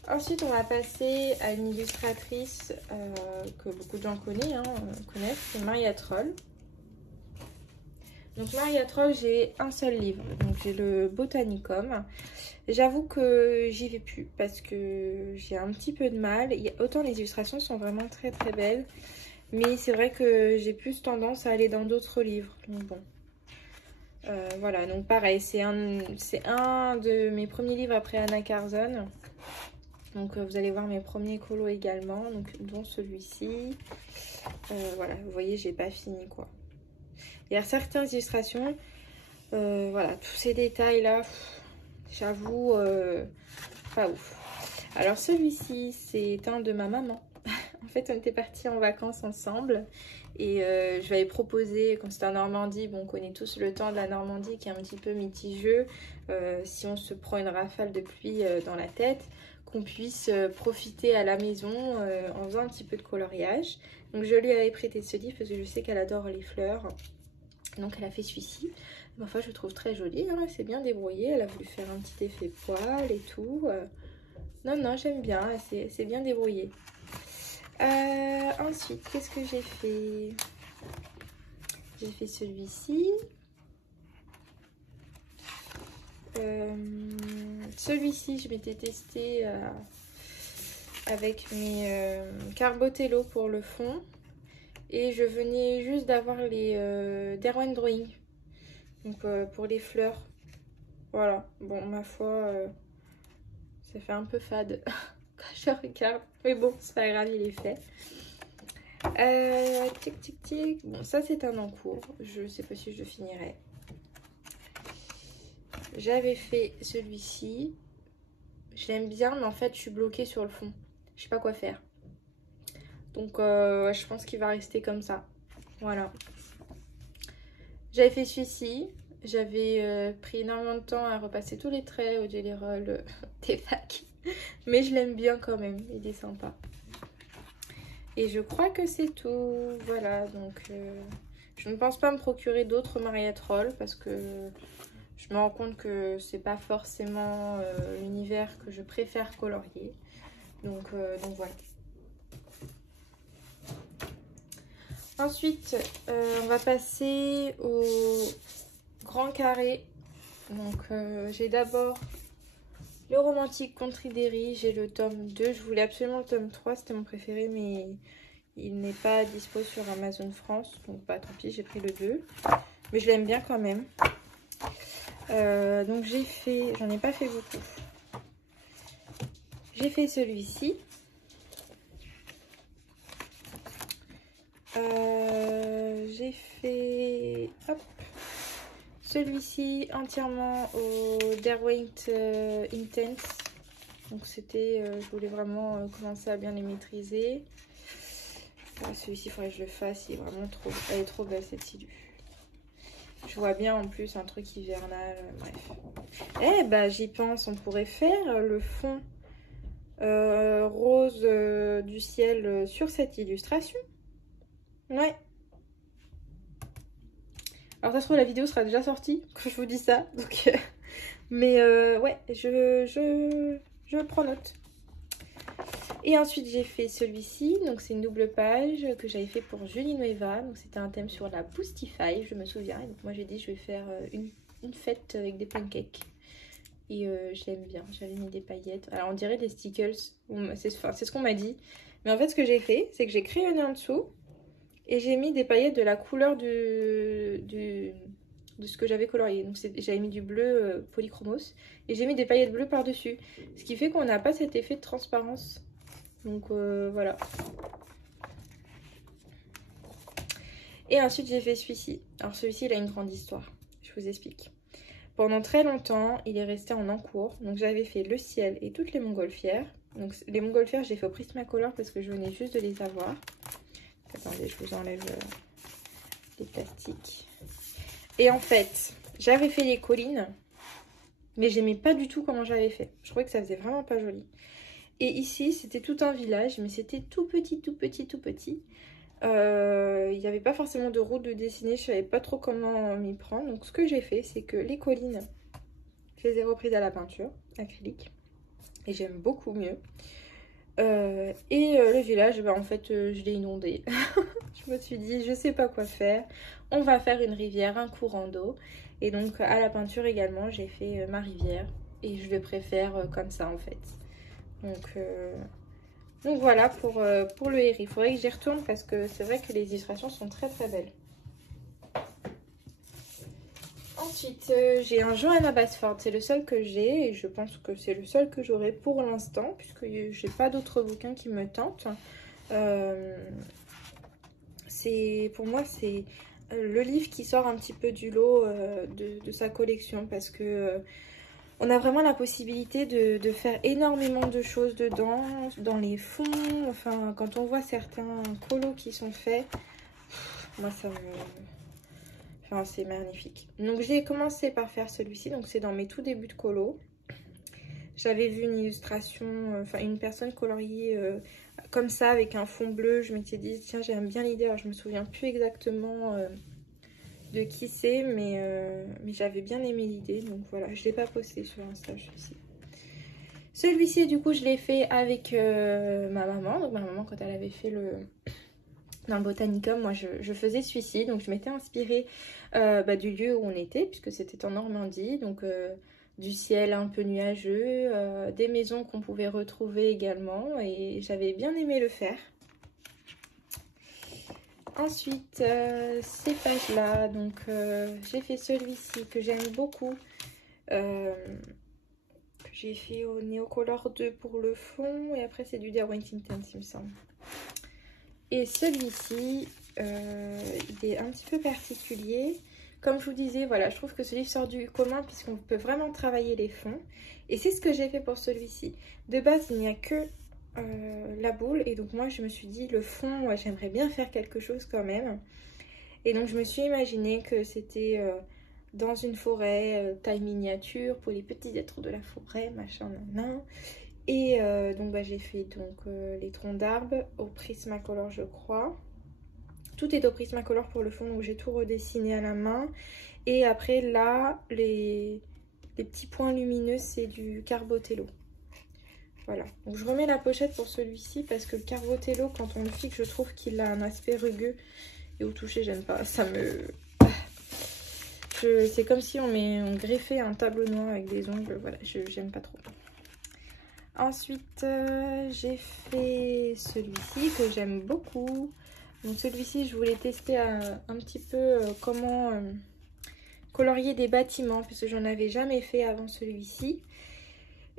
Ensuite, on va passer à une illustratrice que beaucoup de gens connaissent, c'est Maria Troll. Donc Maria Troll, j'ai un seul livre, donc j'ai le Botanicum. J'avoue que j'y vais plus parce que j'ai un petit peu de mal. Autant les illustrations sont vraiment très très belles, mais c'est vrai que j'ai plus tendance à aller dans d'autres livres. Donc bon, voilà, donc pareil, c'est un de mes premiers livres après Anna Carzon. Donc vous allez voir mes premiers colos également, donc dont celui-ci. Voilà, vous voyez, j'ai pas fini quoi. Il y a certaines illustrations, voilà, tous ces détails là, j'avoue, pas ouf. Alors celui-ci, c'est un de ma maman. En fait, on était partis en vacances ensemble et je lui avais proposé, quand c'était en Normandie, bon, on connaît tous le temps de la Normandie qui est un petit peu mitigeux, si on se prend une rafale de pluie dans la tête, qu'on puisse profiter à la maison en faisant un petit peu de coloriage. Donc je lui avais prêté ce livre parce que je sais qu'elle adore les fleurs. Donc elle a fait celui-ci. Enfin, je le trouve très joli, hein. C'est bien débrouillé. Elle a voulu faire un petit effet poil et tout. Non, j'aime bien. C'est bien débrouillé. Ensuite, qu'est-ce que j'ai fait? J'ai fait celui-ci. Celui-ci, je m'étais testé avec mes Carbotello pour le fond. Et je venais juste d'avoir les Derwent Drawing. Donc pour les fleurs. Voilà. Bon, ma foi, ça fait un peu fade quand je regarde. Mais bon, c'est pas grave, il est fait. Tic tic tic. Bon, ça c'est un encours. Je sais pas si je le finirai. J'avais fait celui-ci. Je l'aime bien, mais en fait, je suis bloquée sur le fond. Je sais pas quoi faire. Donc, je pense qu'il va rester comme ça. Voilà. J'avais fait celui-ci. J'avais pris énormément de temps à repasser tous les traits au Jelly Roll des facs. Mais je l'aime bien quand même. Il est sympa. Et je crois que c'est tout. Voilà. Donc, je ne pense pas me procurer d'autres Maria Troll parce que je me rends compte que c'est pas forcément l'univers que je préfère colorier. Donc voilà. Ensuite, on va passer au grand carré. Donc, j'ai d'abord le romantique contre Idéry. J'ai le tome 2. Je voulais absolument le tome 3. C'était mon préféré, mais il n'est pas dispo sur Amazon France. Donc, bah, tant pis, j'ai pris le 2. Mais je l'aime bien quand même. Donc, j'ai fait... J'en ai pas fait beaucoup. J'ai fait celui-ci. J'ai fait celui-ci entièrement au Derwent Intense. Donc c'était, je voulais vraiment commencer à bien les maîtriser. Celui-ci, il faudrait que je le fasse, il est vraiment trop, elle est trop belle cette Silu. Je vois bien en plus un truc hivernal, bref. Eh bah j'y pense, on pourrait faire le fond rose du ciel sur cette illustration. Ouais. Alors ça se trouve la vidéo sera déjà sortie quand je vous dis ça. Donc, mais ouais, je prends note. Et ensuite j'ai fait celui-ci, donc c'est une double page que j'avais fait pour Julie Nueva. Donc c'était un thème sur la Boostify, je me souviens. Et donc moi j'ai dit je vais faire une fête avec des pancakes. Et je l'aime bien, j'avais mis des paillettes. Alors on dirait des stickers, c'est ce qu'on m'a dit. Mais en fait ce que j'ai fait, c'est que j'ai crayonné en dessous. Et j'ai mis des paillettes de la couleur de ce que j'avais colorié. Donc j'avais mis du bleu polychromos. Et j'ai mis des paillettes bleues par-dessus. Ce qui fait qu'on n'a pas cet effet de transparence. Donc voilà. Et ensuite j'ai fait celui-ci. Alors celui-ci il a une grande histoire. Je vous explique. Pendant très longtemps il est resté en encours. Donc j'avais fait le ciel et toutes les montgolfières. Donc les montgolfières j'ai fait au Prismacolor parce que je venais juste de les avoir. Attendez, je vous enlève les plastiques. Et en fait, j'avais fait les collines, mais j'aimais pas du tout comment j'avais fait. Je trouvais que ça faisait vraiment pas joli. Et ici, c'était tout un village, mais c'était tout petit, tout petit, tout petit. Il n'y avait pas forcément de route de dessiner, je savais pas trop comment m'y prendre. Donc ce que j'ai fait, c'est que les collines, je les ai reprises à la peinture acrylique. Et j'aime beaucoup mieux. Le village, bah, en fait, je l'ai inondé. Je me suis dit, je sais pas quoi faire. On va faire une rivière, un courant d'eau. Et donc, à la peinture également, j'ai fait ma rivière. Et je le préfère comme ça, en fait. Donc voilà pour le héri. Il faudrait que j'y retourne parce que c'est vrai que les illustrations sont très très belles. Ensuite, j'ai un Johanna Basford, c'est le seul que j'ai et je pense que c'est le seul que j'aurai pour l'instant puisque j'ai pas d'autres bouquins qui me tentent. Pour moi, c'est le livre qui sort un petit peu du lot de sa collection parce que on a vraiment la possibilité de faire énormément de choses dedans, dans les fonds. Enfin, quand on voit certains colos qui sont faits, moi ça me... Enfin, c'est magnifique. Donc j'ai commencé par faire celui-ci. Donc c'est dans mes tout débuts de colo. J'avais vu une illustration, enfin une personne coloriée comme ça avec un fond bleu. Je m'étais dit tiens j'aime bien l'idée. Alors je me souviens plus exactement de qui c'est, mais j'avais bien aimé l'idée. Donc voilà, je l'ai pas posté sur Insta celui-ci. Celui-ci du coup je l'ai fait avec ma maman. Donc ma maman quand elle avait fait dans le Botanicum, moi je faisais celui-ci, donc je m'étais inspirée du lieu où on était, puisque c'était en Normandie, donc du ciel un peu nuageux, des maisons qu'on pouvait retrouver également, et j'avais bien aimé le faire. Ensuite, ces pages-là, donc j'ai fait celui-ci que j'aime beaucoup, que j'ai fait au Neocolor 2 pour le fond, et après c'est du Derwent Intense il me semble. Et celui-ci, il est un petit peu particulier. Comme je vous disais, voilà, je trouve que ce livre sort du commun puisqu'on peut vraiment travailler les fonds. Et c'est ce que j'ai fait pour celui-ci. De base, il n'y a que la boule. Et donc moi, je me suis dit, le fond, ouais, j'aimerais bien faire quelque chose quand même. Et donc je me suis imaginé que c'était dans une forêt, taille miniature, pour les petits êtres de la forêt, machin, nan. Et donc j'ai fait les troncs d'arbres au Prismacolor je crois. Tout est au Prismacolor pour le fond, donc j'ai tout redessiné à la main. Et après là, les petits points lumineux c'est du Carbotello. Voilà, donc je remets la pochette pour celui-ci parce que le Carbotello quand on le fixe je trouve qu'il a un aspect rugueux. Et au toucher j'aime pas, ça me... C'est comme si on greffait un tableau noir avec des ongles, voilà, j'aime pas trop. Ensuite, j'ai fait celui-ci que j'aime beaucoup. Donc celui-ci, je voulais tester un petit peu comment colorier des bâtiments, puisque j'en avais jamais fait avant celui-ci.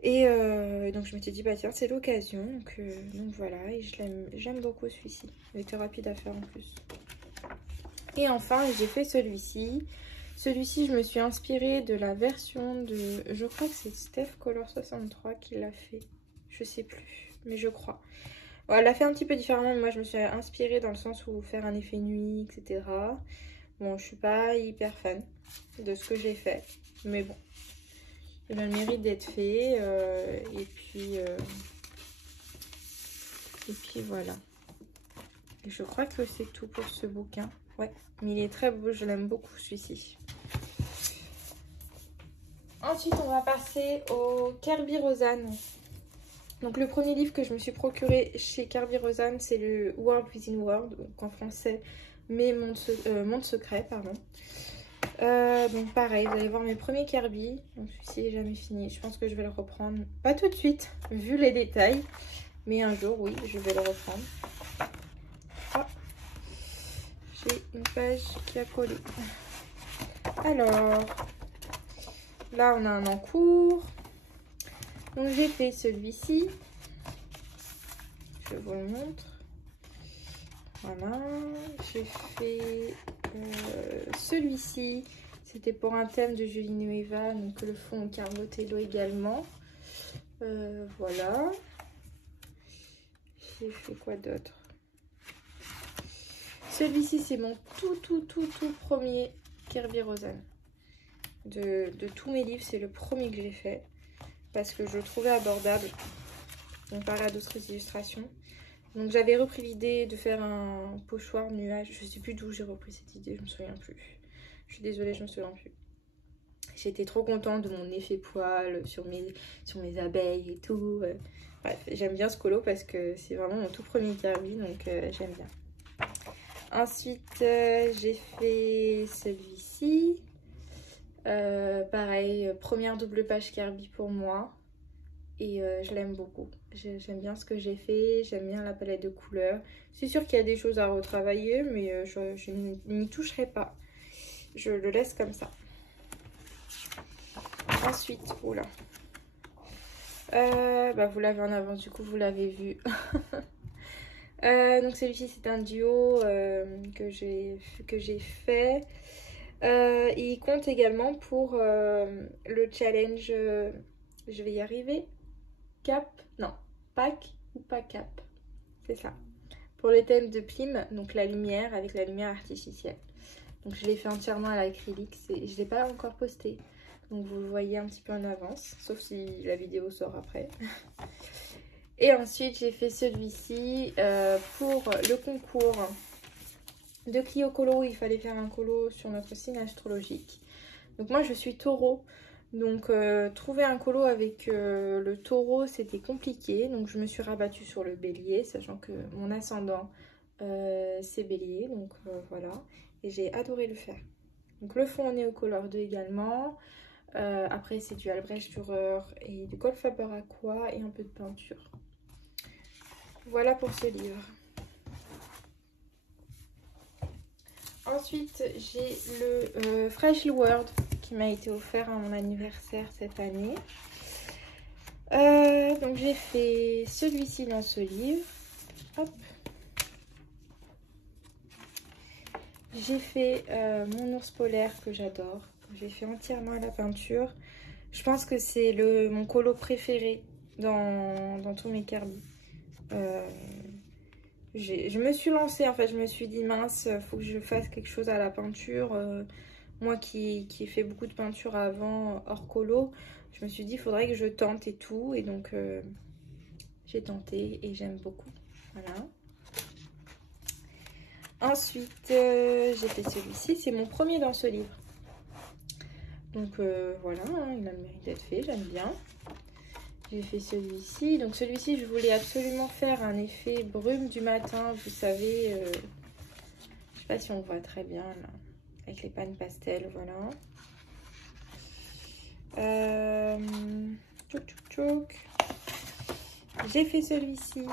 Et donc je m'étais dit bah tiens c'est l'occasion, donc voilà, et j'aime beaucoup celui-ci, il était rapide à faire en plus. Et enfin j'ai fait celui-ci. Celui-ci je me suis inspirée de la version de, je crois que c'est Steph Color 63 qui l'a fait, je sais plus, mais je crois. Bon, elle l'a fait un petit peu différemment, mais moi je me suis inspirée dans le sens où faire un effet nuit, etc. Bon, je suis pas hyper fan de ce que j'ai fait, mais bon, il a le mérite d'être fait. Et puis voilà. Et je crois que c'est tout pour ce bouquin. Ouais, mais il est très beau, je l'aime beaucoup celui-ci. Ensuite, on va passer au Kerby Rosanne. Donc le premier livre que je me suis procuré chez Kerby Rosanne, c'est le World Within World, donc en français, mais Monde Secret, pardon. Donc pareil, vous allez voir mes premiers Kerby. Donc celui-ci est jamais fini. Je pense que je vais le reprendre. Pas tout de suite, vu les détails. Mais un jour, oui, je vais le reprendre. Ah, j'ai une page qui a collé. Alors, là on a un en cours. Donc j'ai fait celui-ci. Je vous le montre. Voilà. J'ai fait celui-ci. C'était pour un thème de Julie Nueva. Donc le fond Carlotello également. Voilà. J'ai fait quoi d'autre? Celui-ci, c'est mon tout premier Kerby Rosanne. De tous mes livres, c'est le premier que j'ai fait. Parce que je le trouvais abordable. Comparé à d'autres illustrations. Donc j'avais repris l'idée de faire un pochoir nuage. Je sais plus d'où j'ai repris cette idée, je me souviens plus. Je suis désolée, je me souviens plus. J'étais trop contente de mon effet poil sur mes abeilles et tout. Bref, j'aime bien ce colo parce que c'est vraiment mon tout premier Kerby, donc j'aime bien. Ensuite, j'ai fait celui-ci. Pareil, première double page Kerby pour moi. Et je l'aime beaucoup. J'aime bien ce que j'ai fait, j'aime bien la palette de couleurs. C'est sûr qu'il y a des choses à retravailler, mais je n'y toucherai pas. Je le laisse comme ça. Ensuite, oula. Bah vous l'avez en avance, du coup vous l'avez vu. Donc celui-ci c'est un duo que j'ai fait. Il compte également pour le challenge, je vais y arriver. Cap, non, Pack ou pas Cap, c'est ça. Pour le thème de Plim, donc la lumière avec la lumière artificielle. Donc je l'ai fait entièrement à l'acrylique, je ne l'ai pas encore posté. Donc vous le voyez un petit peu en avance, sauf si la vidéo sort après. Et ensuite j'ai fait celui-ci pour le concours de Clio Colo où il fallait faire un colo sur notre signe astrologique. Donc moi je suis taureau. Donc trouver un colo avec le taureau c'était compliqué, donc je me suis rabattue sur le bélier, sachant que mon ascendant c'est bélier, donc voilà, et j'ai adoré le faire. Donc le fond en Neocolor 2 également, après c'est du Albrecht Dürer et du Goldfaber Aqua et un peu de peinture. Voilà pour ce livre. Ensuite j'ai le Fragile World qui m'a été offert à mon anniversaire cette année. Donc j'ai fait celui-ci dans ce livre. Hop. J'ai fait mon ours polaire que j'adore. J'ai fait entièrement à la peinture. Je pense que c'est mon colo préféré dans tous mes Kerby. Je me suis lancée en fait, je me suis dit mince, faut que je fasse quelque chose à la peinture. Moi qui ai fait beaucoup de peinture avant hors colo, je me suis dit il faudrait que je tente et tout. Et donc j'ai tenté et j'aime beaucoup. Voilà. Ensuite j'ai fait celui-ci, c'est mon premier dans ce livre. Donc voilà, hein, il a le mérite d'être fait, j'aime bien. J'ai fait celui-ci. Donc celui-ci, je voulais absolument faire un effet brume du matin. Vous savez, je sais pas si on voit très bien là, avec les pannes pastel, voilà. J'ai fait celui-ci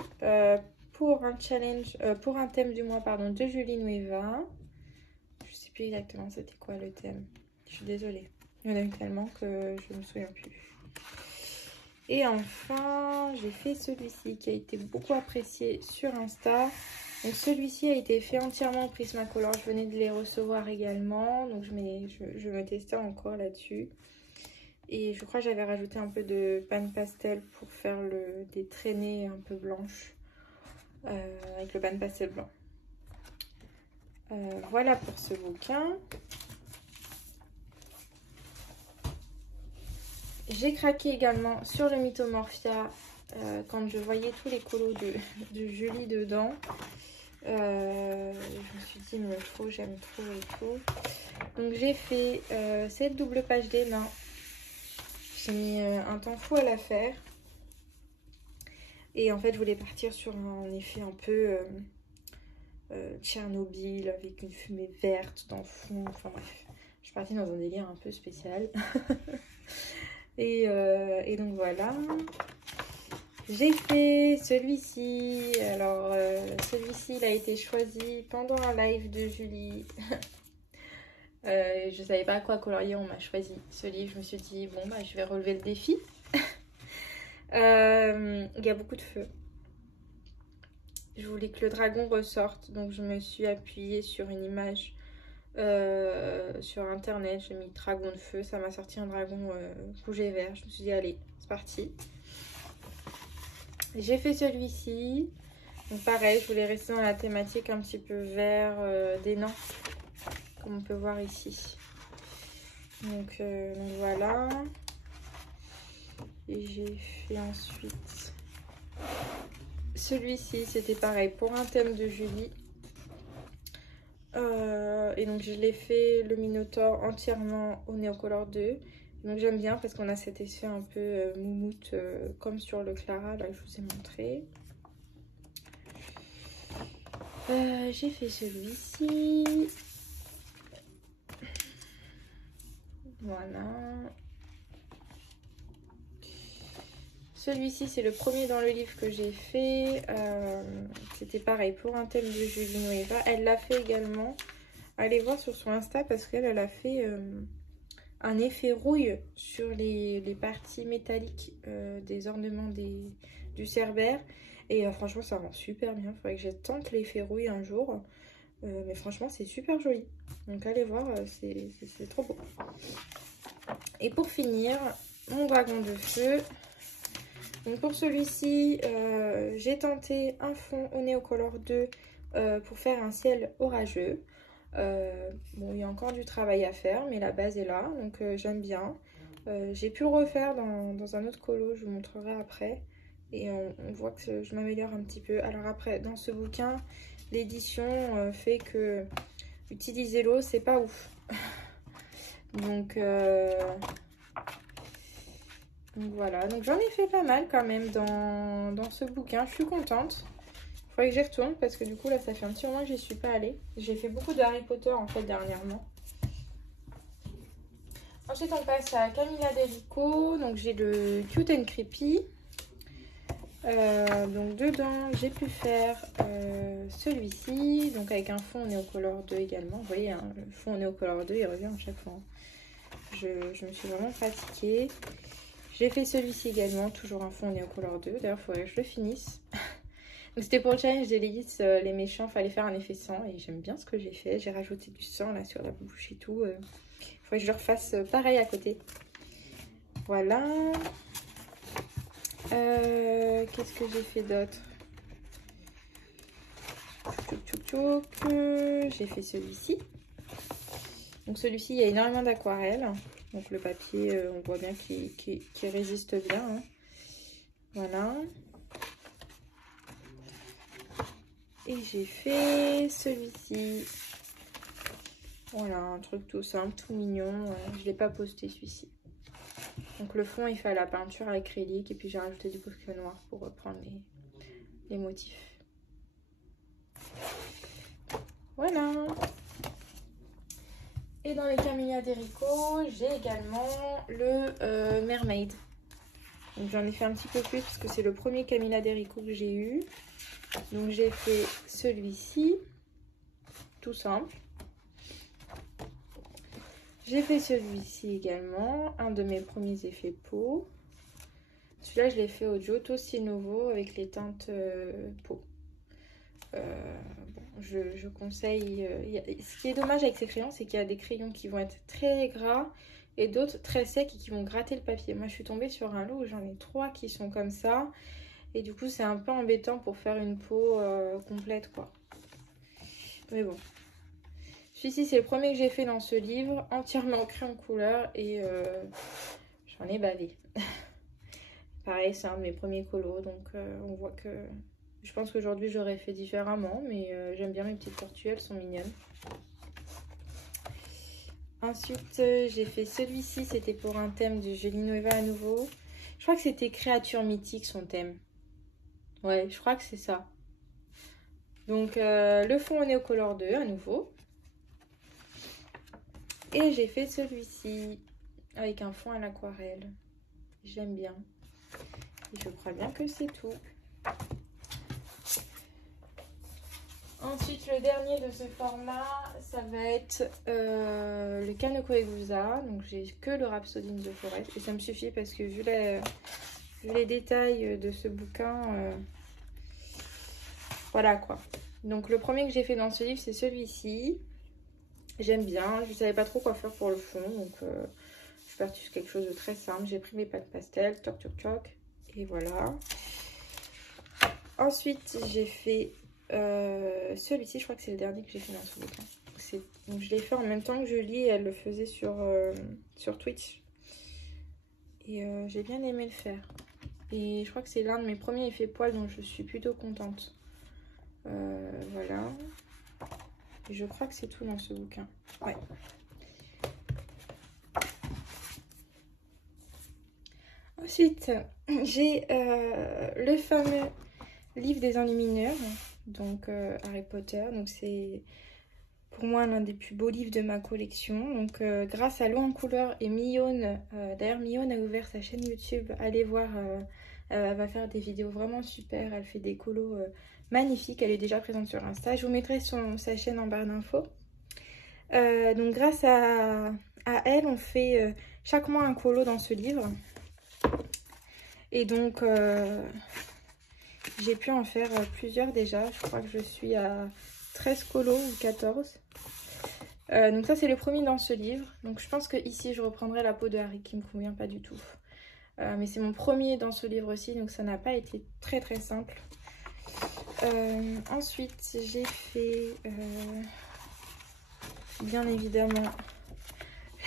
pour un challenge, pour un thème du mois, pardon, de Julie Nueva. Je sais plus exactement c'était quoi le thème. Je suis désolée. Il y en a eu tellement que je me souviens plus. Et enfin, j'ai fait celui-ci qui a été beaucoup apprécié sur Insta. Donc celui-ci a été fait entièrement en Prismacolor. Je venais de les recevoir également. Donc je me testais encore là-dessus. Et je crois que j'avais rajouté un peu de pan pastel pour faire des traînées un peu blanches. Avec le pan pastel blanc. Voilà pour ce bouquin. J'ai craqué également sur le Mythomorphia quand je voyais tous les colos de Julie dedans. Je me suis dit mais trop, j'aime trop et tout. Donc j'ai fait cette double page des mains. J'ai mis un temps fou à la faire. Et en fait je voulais partir sur un effet un peu Tchernobyl avec une fumée verte dans le fond. Enfin bref, je suis partie dans un délire un peu spécial. Et donc voilà. J'ai fait celui-ci. Alors celui-ci il a été choisi pendant un live de Julie. Je savais pas quoi colorier, on m'a choisi ce livre. Je me suis dit bon bah je vais relever le défi. Il y a beaucoup de feu. Je voulais que le dragon ressorte, donc je me suis appuyée sur une image sur internet. J'ai mis dragon de feu, ça m'a sorti un dragon rouge et vert. Je me suis dit allez, c'est parti. J'ai fait celui-ci. Donc pareil, je voulais rester dans la thématique un petit peu vert des nains, comme on peut voir ici. Donc voilà. Et j'ai fait ensuite celui-ci, c'était pareil pour un thème de Julie. Et donc je l'ai fait le Minotaure entièrement au Neocolor 2. Donc j'aime bien parce qu'on a cet effet un peu moumoute comme sur le Clara là que je vous ai montré. J'ai fait celui-ci. Voilà. Celui-ci c'est le premier dans le livre que j'ai fait. C'était pareil pour un thème de Julie Nueva. Elle l'a fait également. Allez voir sur son Insta parce qu'elle a fait un effet rouille sur les parties métalliques des ornements du Cerbère. Et franchement ça rend super bien. Il faudrait que je tente l'effet rouille un jour. Mais franchement c'est super joli. Donc allez voir, c'est trop beau. Et pour finir, mon dragon de feu. Donc pour celui-ci, j'ai tenté un fond au Neocolor 2 pour faire un ciel orageux. Bon, il y a encore du travail à faire, mais la base est là, donc j'aime bien. J'ai pu le refaire dans un autre colo, je vous montrerai après. Et on voit que je m'améliore un petit peu. Alors après, dans ce bouquin, l'édition fait que utiliser l'eau, c'est pas ouf. Donc voilà, donc j'en ai fait pas mal quand même dans ce bouquin, je suis contente. Il faudrait que j'y retourne parce que du coup là ça fait un petit moment que j'y suis pas allée. J'ai fait beaucoup de Harry Potter en fait dernièrement. Ensuite on passe à Camilla Delico, donc j'ai le Cute and Creepy. Donc dedans j'ai pu faire celui-ci, donc avec un fond Neocolor 2 également. Vous voyez hein, le fond Neocolor 2 il revient à chaque fois. Je me suis vraiment pratiquée. J'ai fait celui-ci également, toujours un fond Neocolor 2. D'ailleurs, il faudrait que je le finisse. Donc c'était pour le challenge d'Élise, les méchants, fallait faire un effet sang. Et j'aime bien ce que j'ai fait. J'ai rajouté du sang là sur la bouche et tout. Il faudrait que je le refasse pareil à côté. Voilà. Qu'est-ce que j'ai fait d'autre? J'ai fait celui-ci. Donc celui-ci, il y a énormément d'aquarelle. Donc le papier, on voit bien qu'il résiste bien. Hein. Voilà. Et j'ai fait celui-ci. Voilà, un truc tout simple, tout mignon. Je ne l'ai pas posté celui-ci. Donc le fond, il fait la peinture à l'acrylique. Et puis j'ai rajouté du Posca noir pour reprendre les motifs. Voilà. Et dans les Camilla Delico, j'ai également le Mermaid. Donc j'en ai fait un petit peu plus parce que c'est le premier Camilla Delico que j'ai eu. Donc j'ai fait celui-ci, tout simple. J'ai fait celui-ci également, un de mes premiers effets peau. Celui-là, je l'ai fait au Giotto Sinovo avec les teintes peau. Bon, je conseille. Ce qui est dommage avec ces crayons, c'est qu'il y a des crayons qui vont être très gras et d'autres très secs et qui vont gratter le papier. Moi, je suis tombée sur un lot où j'en ai 3 qui sont comme ça. Et du coup, c'est un peu embêtant pour faire une peau complète, quoi. Mais bon. Celui-ci, c'est le premier que j'ai fait dans ce livre, entièrement en crayon couleur. Et j'en ai bavé. Pareil, c'est un de mes premiers colos. Donc, on voit que... Je pense qu'aujourd'hui, j'aurais fait différemment. Mais j'aime bien mes petites tortues, elles sont mignonnes. Ensuite, j'ai fait celui-ci. C'était pour un thème de Julie Nueva à nouveau. Je crois que c'était créature mythique, son thème. Ouais, je crois que c'est ça. Donc, le fond en Néocolor 2 à nouveau. Et j'ai fait celui-ci avec un fond à l'aquarelle. J'aime bien. Et je crois bien que c'est tout. Ensuite, le dernier de ce format, ça va être le Kanoko Egusa. Donc, j'ai que le Rhapsody in the Forest. Et ça me suffit parce que vu les détails de ce bouquin, voilà quoi. Donc, le premier que j'ai fait dans ce livre, c'est celui-ci. J'aime bien. Je ne savais pas trop quoi faire pour le fond. Donc, je suis partie sur quelque chose de très simple. J'ai pris mes pâtes pastel, toc toc toc. Et voilà. Ensuite, j'ai fait celui-ci. Je crois que c'est le dernier que j'ai fait dans ce bouquin. Donc, je l'ai fait en même temps que je lis. Elle le faisait sur Twitch. Et j'ai bien aimé le faire. Et je crois que c'est l'un de mes premiers effets poils. Donc, je suis plutôt contente. Voilà. Et je crois que c'est tout dans ce bouquin. Ouais. Ensuite, j'ai le fameux livre des enlumineurs, donc Harry Potter. Donc c'est pour moi l'un des plus beaux livres de ma collection. Donc grâce à l'eau en couleur et Mion, d'ailleurs Mion a ouvert sa chaîne YouTube. Allez voir, elle va faire des vidéos vraiment super. Elle fait des colos magnifiques. Elle est déjà présente sur Insta. Je vous mettrai sa chaîne en barre d'infos. Donc grâce à elle, on fait chaque mois un colo dans ce livre. Et donc j'ai pu en faire plusieurs déjà. Je crois que je suis à 13 colos ou 14. Donc ça c'est le premier dans ce livre. Donc je pense que ici je reprendrai la peau de Harry qui me convient pas du tout. Mais c'est mon premier dans ce livre aussi, donc ça n'a pas été très très simple. Ensuite j'ai fait bien évidemment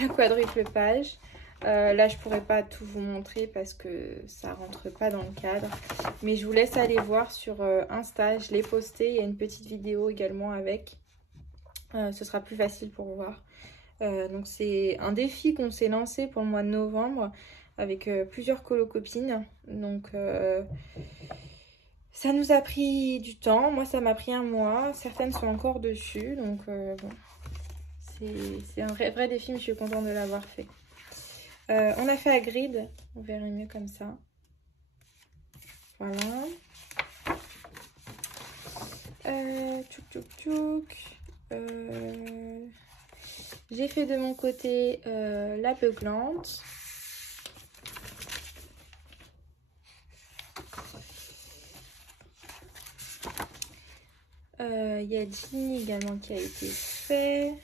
la quadruple page. Là je pourrais pas tout vous montrer parce que ça rentre pas dans le cadre, mais je vous laisse aller voir sur Insta, je l'ai posté, il y a une petite vidéo également avec, ce sera plus facile pour voir. Donc c'est un défi qu'on s'est lancé pour le mois de novembre avec plusieurs colocopines, donc ça nous a pris du temps. Moi ça m'a pris un mois, certaines sont encore dessus, donc bon, c'est un vrai défi, mais je suis contente de l'avoir fait. On a fait à grid, on verrait mieux comme ça. Voilà. Tchouk tchouk tchouk. J'ai fait de mon côté la beuglante. Il y a Ginny également qui a été fait.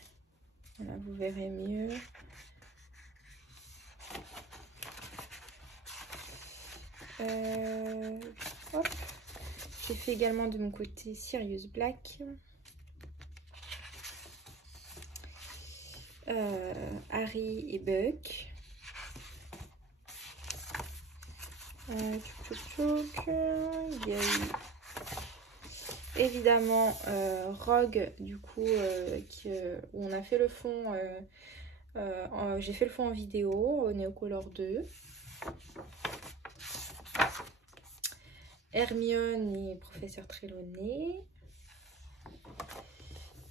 Voilà, vous verrez mieux. J'ai fait également de mon côté Sirius Black, Harry et Buck, tchouk tchouk. Il y a eu évidemment Rogue, du coup où on a fait le fond, j'ai fait le fond en vidéo au Néocolor 2. Hermione et Professeur Trelawney.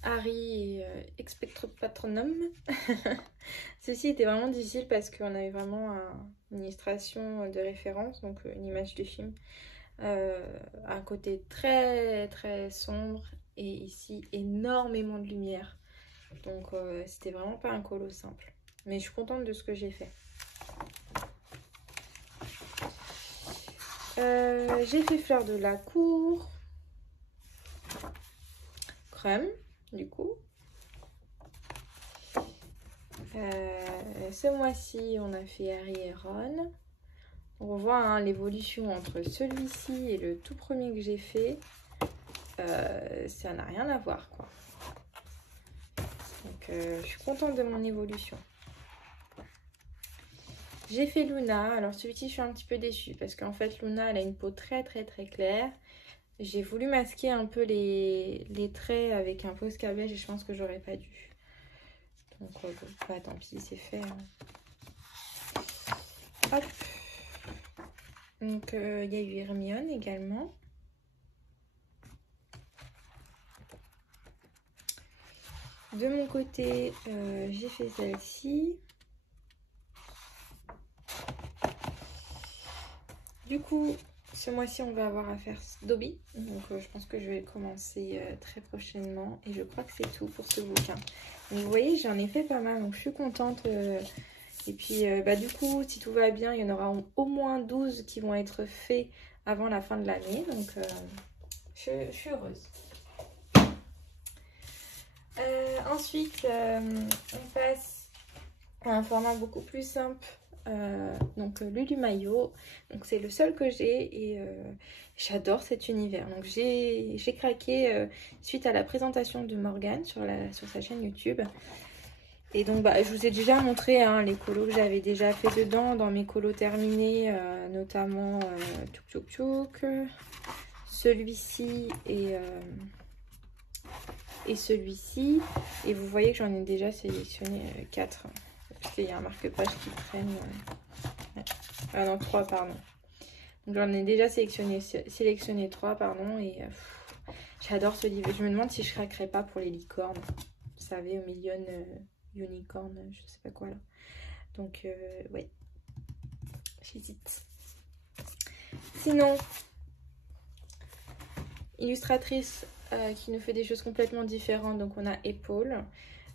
Harry et Expecto Patronum. Ceci était vraiment difficile parce qu'on avait vraiment une illustration de référence, donc une image du film. Un côté très très sombre et ici énormément de lumière. Donc c'était vraiment pas un colo simple. Mais je suis contente de ce que j'ai fait. J'ai fait Fleur de la Cour. Crème, du coup. Ce mois-ci, on a fait Harry et Ron. On voit hein, l'évolution entre celui-ci et le tout premier que j'ai fait. Ça n'a rien à voir, quoi. Donc, je suis contente de mon évolution. J'ai fait Luna. Alors, celui-ci, je suis un petit peu déçue parce qu'en fait, Luna, elle a une peau très claire. J'ai voulu masquer un peu les traits avec un faux beige et je pense que j'aurais pas dû. Donc, bah, tant pis, c'est fait. Hein. Hop. Donc, il y a eu Hermione également. De mon côté, j'ai fait celle-ci. Du coup, ce mois-ci, on va avoir à faire Dobby. Donc, je pense que je vais commencer très prochainement. Et je crois que c'est tout pour ce bouquin. Donc, vous voyez, j'en ai fait pas mal. Donc, je suis contente. Et puis, bah, du coup, si tout va bien, il y en aura au moins 12 qui vont être faits avant la fin de l'année. Donc, je suis heureuse. Ensuite, on passe à un format beaucoup plus simple. Donc Lulu Maillot, donc c'est le seul que j'ai et j'adore cet univers. Donc j'ai craqué suite à la présentation de Morgane sur sa chaîne YouTube. Et donc bah, je vous ai déjà montré hein, les colos que j'avais déjà fait dedans dans mes colos terminés, notamment Tchouk Tchouk Tchouk, celui-ci et celui-ci. Et vous voyez que j'en ai déjà sélectionné 4. Parce qu'il y a un marque-page qui traîne. Ah non, 3, pardon. Donc j'en ai déjà sélectionné 3, pardon. Et j'adore ce livre. Je me demande si je craquerais pas pour les licornes. Vous savez, au milieu unicorn, je sais pas quoi là. Donc, ouais. J'hésite. Sinon, illustratrice qui nous fait des choses complètement différentes. Donc on a Épaule.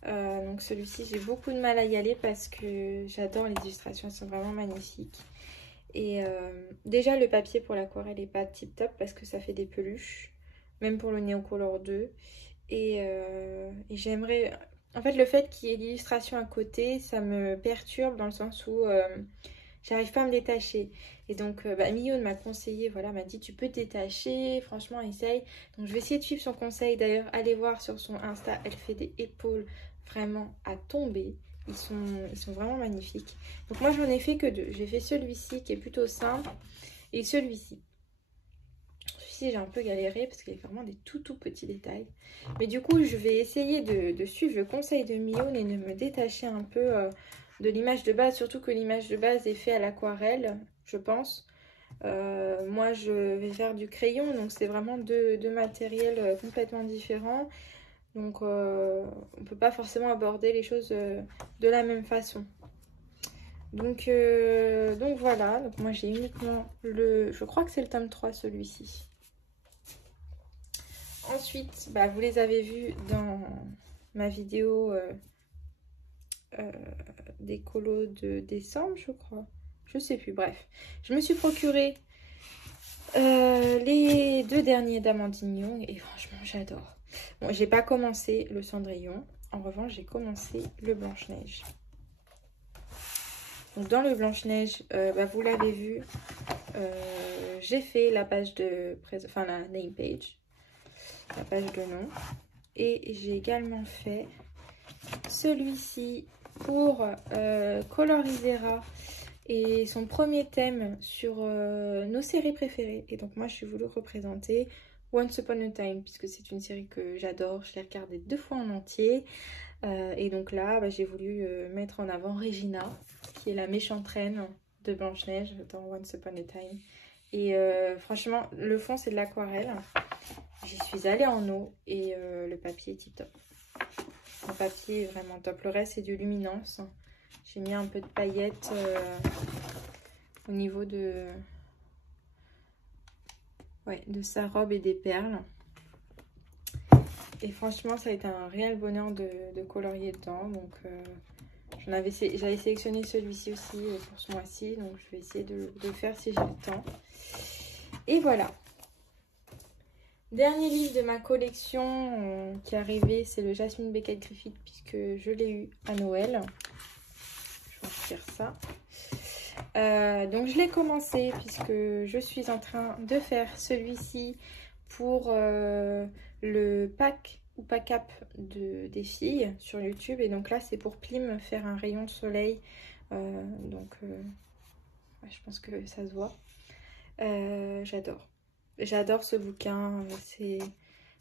Donc celui-ci j'ai beaucoup de mal à y aller parce que j'adore les illustrations, elles sont vraiment magnifiques. Et déjà le papier pour l'aquarelle est pas tip top parce que ça fait des peluches, même pour le Neocolor 2. Et j'aimerais, en fait le fait qu'il y ait l'illustration à côté, ça me perturbe dans le sens où j'arrive pas à me détacher. Et donc Mio m'a conseillé, voilà, m'a dit tu peux te détacher, franchement essaye. Donc je vais essayer de suivre son conseil. D'ailleurs allez voir sur son Insta, elle fait des épaules vraiment à tomber. Ils sont vraiment magnifiques. Donc moi j'en ai fait que 2. J'ai fait celui-ci qui est plutôt simple et celui-ci. Celui-ci j'ai un peu galéré parce qu'il y a vraiment des tout petits détails. Mais du coup je vais essayer de suivre le conseil de Mio et de me détacher un peu de l'image de base. Surtout que l'image de base est faite à l'aquarelle, je pense. Moi je vais faire du crayon, donc c'est vraiment deux matériels complètement différents. Donc on ne peut pas forcément aborder les choses de la même façon. Donc voilà, donc moi j'ai uniquement je crois que c'est le tome 3 celui-ci. Ensuite, bah, vous les avez vus dans ma vidéo des colos de décembre, je crois. Je sais plus, bref. Je me suis procuré les 2 derniers d'Amandine Young et franchement j'adore. Bon, j'ai pas commencé le Cendrillon. En revanche, j'ai commencé le Blanche-Neige. Donc dans le Blanche-Neige, bah, vous l'avez vu, j'ai fait la page enfin la name page, la page de nom. Et j'ai également fait celui-ci pour Colorisera et son premier thème sur nos séries préférées. Et donc moi, je suis voulu représenter Once Upon a Time, puisque c'est une série que j'adore. Je l'ai regardée 2 fois en entier. Et donc là, bah, j'ai voulu mettre en avant Regina, qui est la méchante reine de Blanche-Neige dans Once Upon a Time. Et franchement, le fond, c'est de l'aquarelle. J'y suis allée en eau et le papier est tip top. Le papier est vraiment top. Le reste, c'est du luminance. J'ai mis un peu de paillettes au niveau de sa robe et des perles. Et franchement, ça a été un réel bonheur de colorier dedans. Donc, j'avais sélectionné celui-ci aussi pour ce mois-ci. Donc, je vais essayer de le faire si j'ai le temps. Et voilà. Dernier livre de ma collection qui est arrivé, c'est le Jasmine Beckett Griffith puisque je l'ai eu à Noël. Je vais faire ça. Donc je l'ai commencé puisque je suis en train de faire celui-ci pour le pack ou pack-up des filles sur YouTube. Et donc là c'est pour Plim faire un rayon de soleil. Je pense que ça se voit. J'adore. J'adore ce bouquin.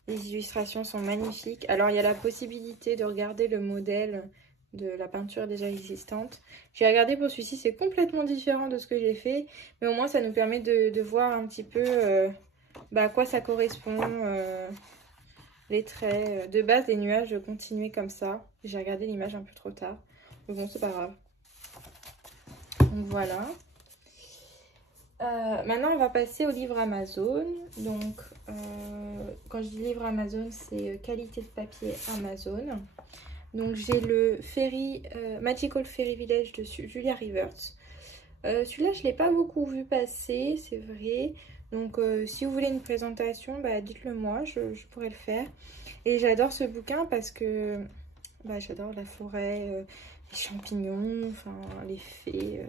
Les illustrations sont magnifiques. Alors il y a la possibilité de regarder le modèle de la peinture déjà existante. J'ai regardé pour celui-ci, c'est complètement différent de ce que j'ai fait. Mais au moins ça nous permet de voir un petit peu à quoi ça correspond. Les traits. De base, les nuages, je continuais comme ça. J'ai regardé l'image un peu trop tard. Mais bon, c'est pas grave. Donc voilà. Maintenant, on va passer au livre Amazon. Donc, quand je dis livre Amazon, c'est qualité de papier Amazon. Donc, j'ai le Magical Fairy Village de Julia Rivers. Celui-là, je ne l'ai pas beaucoup vu passer, c'est vrai. Donc, si vous voulez une présentation, dites-le moi, je pourrais le faire. Et j'adore ce bouquin parce que j'adore la forêt, les champignons, enfin, les fées.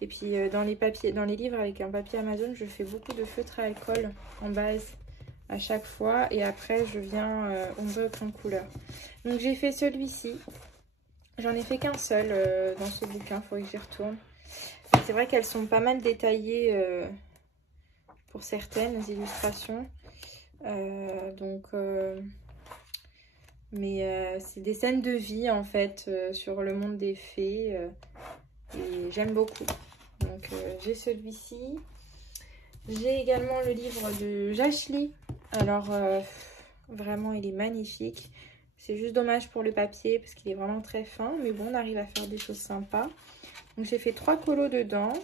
Et puis dans les livres avec un papier Amazon, je fais beaucoup de feutres à alcool en base à chaque fois. Et après, je viens ombrer au crayon de couleur. Donc j'ai fait celui-ci. J'en ai fait qu'un seul dans ce bouquin, il faudrait que j'y retourne. C'est vrai qu'elles sont pas mal détaillées pour certaines illustrations. C'est des scènes de vie en fait sur le monde des fées. Et j'aime beaucoup. Donc j'ai celui-ci. J'ai également le livre de Jachli. Alors vraiment il est magnifique. C'est juste dommage pour le papier parce qu'il est vraiment très fin. Mais bon, on arrive à faire des choses sympas. Donc j'ai fait 3 colos dedans.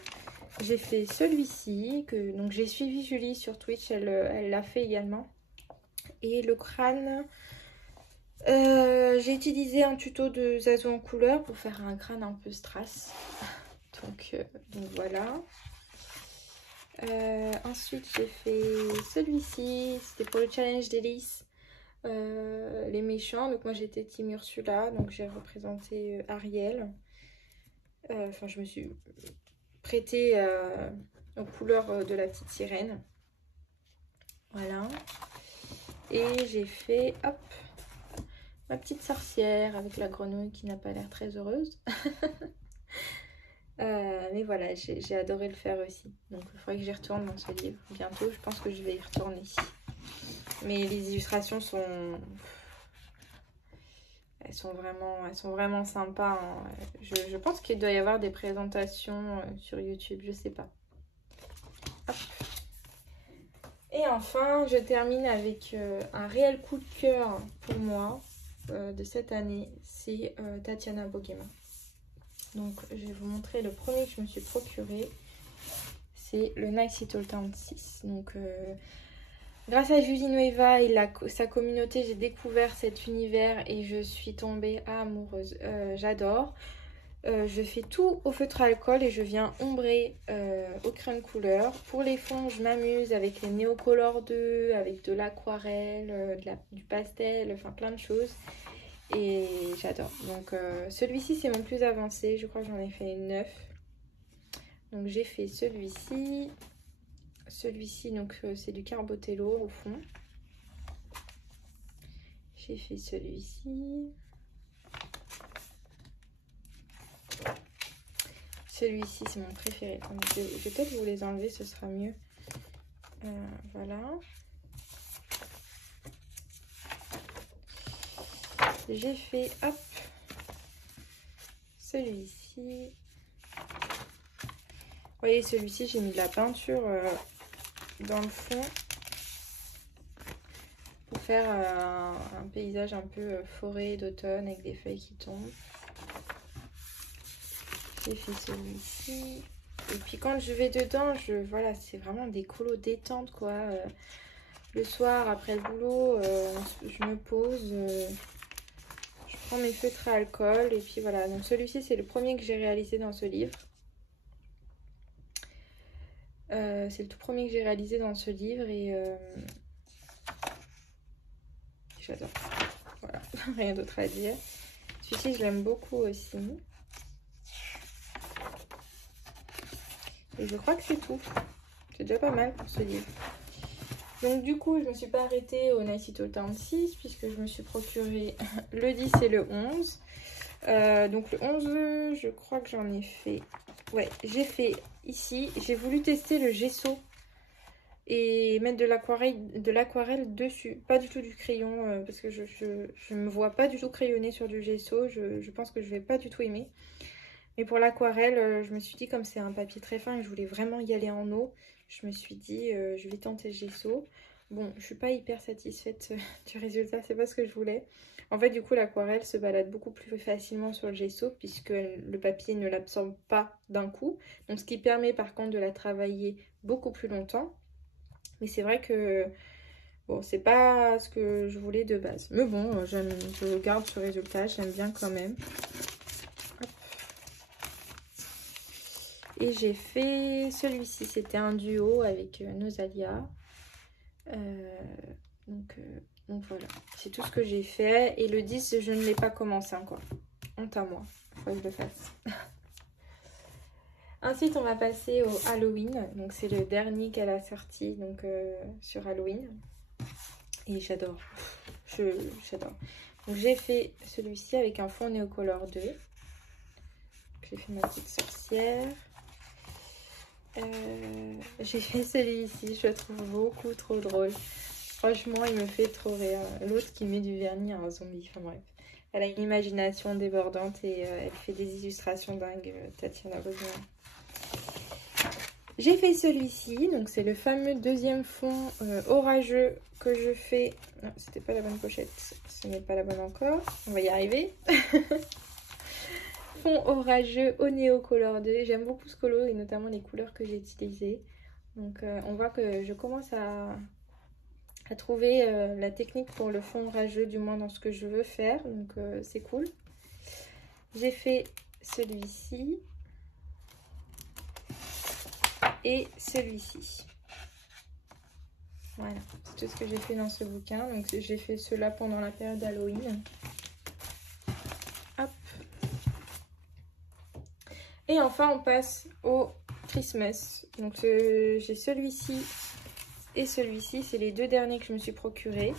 J'ai fait celui-ci. Donc j'ai suivi Julie sur Twitch. Elle l'a fait également. Et le crâne. J'ai utilisé un tuto de Zazo en couleur pour faire un crâne un peu strass. Donc voilà. Ensuite j'ai fait celui-ci. C'était pour le challenge d'Hélice. Les méchants. Donc moi j'étais Team Ursula. Donc j'ai représenté Ariel. Enfin je me suis prêtée aux couleurs de la petite sirène. Voilà. Et j'ai fait hop, ma petite sorcière avec la grenouille qui n'a pas l'air très heureuse. Mais voilà, j'ai adoré le faire aussi. Donc il faudrait que j'y retourne dans ce livre bientôt. Je pense que je vais y retourner. Mais les illustrations sont... Elles sont vraiment sympas. Hein. Je pense qu'il doit y avoir des présentations sur YouTube, je sais pas. Hop. Et enfin, je termine avec un réel coup de cœur pour moi de cette année. C'est Tatiana Bogema. Donc, je vais vous montrer le premier que je me suis procuré. C'est le Nice Little Town 6. Donc, grâce à Julie Nueva et sa communauté, j'ai découvert cet univers et je suis tombée amoureuse. J'adore. Je fais tout au feutre à alcool et je viens ombrer au crayon de couleur. Pour les fonds, je m'amuse avec les Neocolor 2, avec de l'aquarelle, du pastel, enfin plein de choses. Et j'adore. Donc celui-ci, c'est mon plus avancé. Je crois que j'en ai fait 9. Donc j'ai fait celui-ci. Celui-ci, donc c'est du Carbotello au fond. J'ai fait celui-ci. Celui-ci, c'est mon préféré. Je vais peut-être vous les enlever, ce sera mieux. Voilà. J'ai fait, hop, celui-ci. Vous voyez, celui-ci, j'ai mis de la peinture dans le fond pour faire un paysage un peu forêt d'automne avec des feuilles qui tombent. J'ai fait celui-ci. Et puis quand je vais dedans, voilà, c'est vraiment des colos détente quoi. Le soir, après le boulot, je me pose, je prends mes feutres à alcool et puis voilà. Donc celui-ci, c'est le premier que j'ai réalisé dans ce livre. C'est le tout premier que j'ai réalisé dans ce livre et j'adore. Voilà, rien d'autre à dire. Celui-ci, je l'aime beaucoup aussi. Et je crois que c'est tout. C'est déjà pas mal pour ce livre. Donc du coup, je ne me suis pas arrêtée au Nice Little Town 6 puisque je me suis procuré le 10 et le 11. Donc le 11, je crois que j'en ai fait... Ouais, j'ai fait ici. J'ai voulu tester le gesso et mettre de l'aquarelle dessus. Pas du tout du crayon parce que je me vois pas du tout crayonner sur du gesso. Je pense que je vais pas du tout aimer. Mais pour l'aquarelle, je me suis dit comme c'est un papier très fin et je voulais vraiment y aller en eau, je me suis dit je vais tenter le gesso. Bon, je suis pas hyper satisfaite du résultat, c'est pas ce que je voulais. En fait, du coup, l'aquarelle se balade beaucoup plus facilement sur le gesso puisque le papier ne l'absorbe pas d'un coup. Donc, ce qui permet par contre de la travailler beaucoup plus longtemps. Mais c'est vrai que bon, c'est pas ce que je voulais de base. Mais bon, je garde ce résultat, j'aime bien quand même. Hop. Et j'ai fait celui-ci, c'était un duo avec Nosalia. Donc voilà, c'est tout ce que j'ai fait. Et le 10, je ne l'ai pas commencé encore. Honte à moi, il faut que je le fasse. Ensuite, on va passer au Halloween. Donc c'est le dernier qu'elle a sorti donc, sur Halloween. Et j'adore. J'adore. Donc j'ai fait celui-ci avec un fond Neocolor 2. J'ai fait ma petite sorcière. J'ai fait celui-ci, je le trouve beaucoup trop drôle. Franchement, il me fait trop rire. L'autre qui met du vernis à un zombie. Enfin bref. Elle a une imagination débordante et elle fait des illustrations dingues. Tatiana Bozien. J'ai fait celui-ci. Donc c'est le fameux deuxième fond orageux que je fais. Non, c'était pas la bonne pochette. Ce n'est pas la bonne encore. On va y arriver. Fond orageux au Neocolor 2. J'aime beaucoup ce colo et notamment les couleurs que j'ai utilisées. Donc on voit que je commence à trouver la technique pour le fond orageux, du moins dans ce que je veux faire. Donc c'est cool. J'ai fait celui-ci et celui-ci. Voilà, c'est tout ce que j'ai fait dans ce bouquin. Donc j'ai fait cela pendant la période d'Halloween. Hop. Et enfin, on passe au Christmas. Donc j'ai celui-ci et celui-ci. C'est les deux derniers que je me suis procurés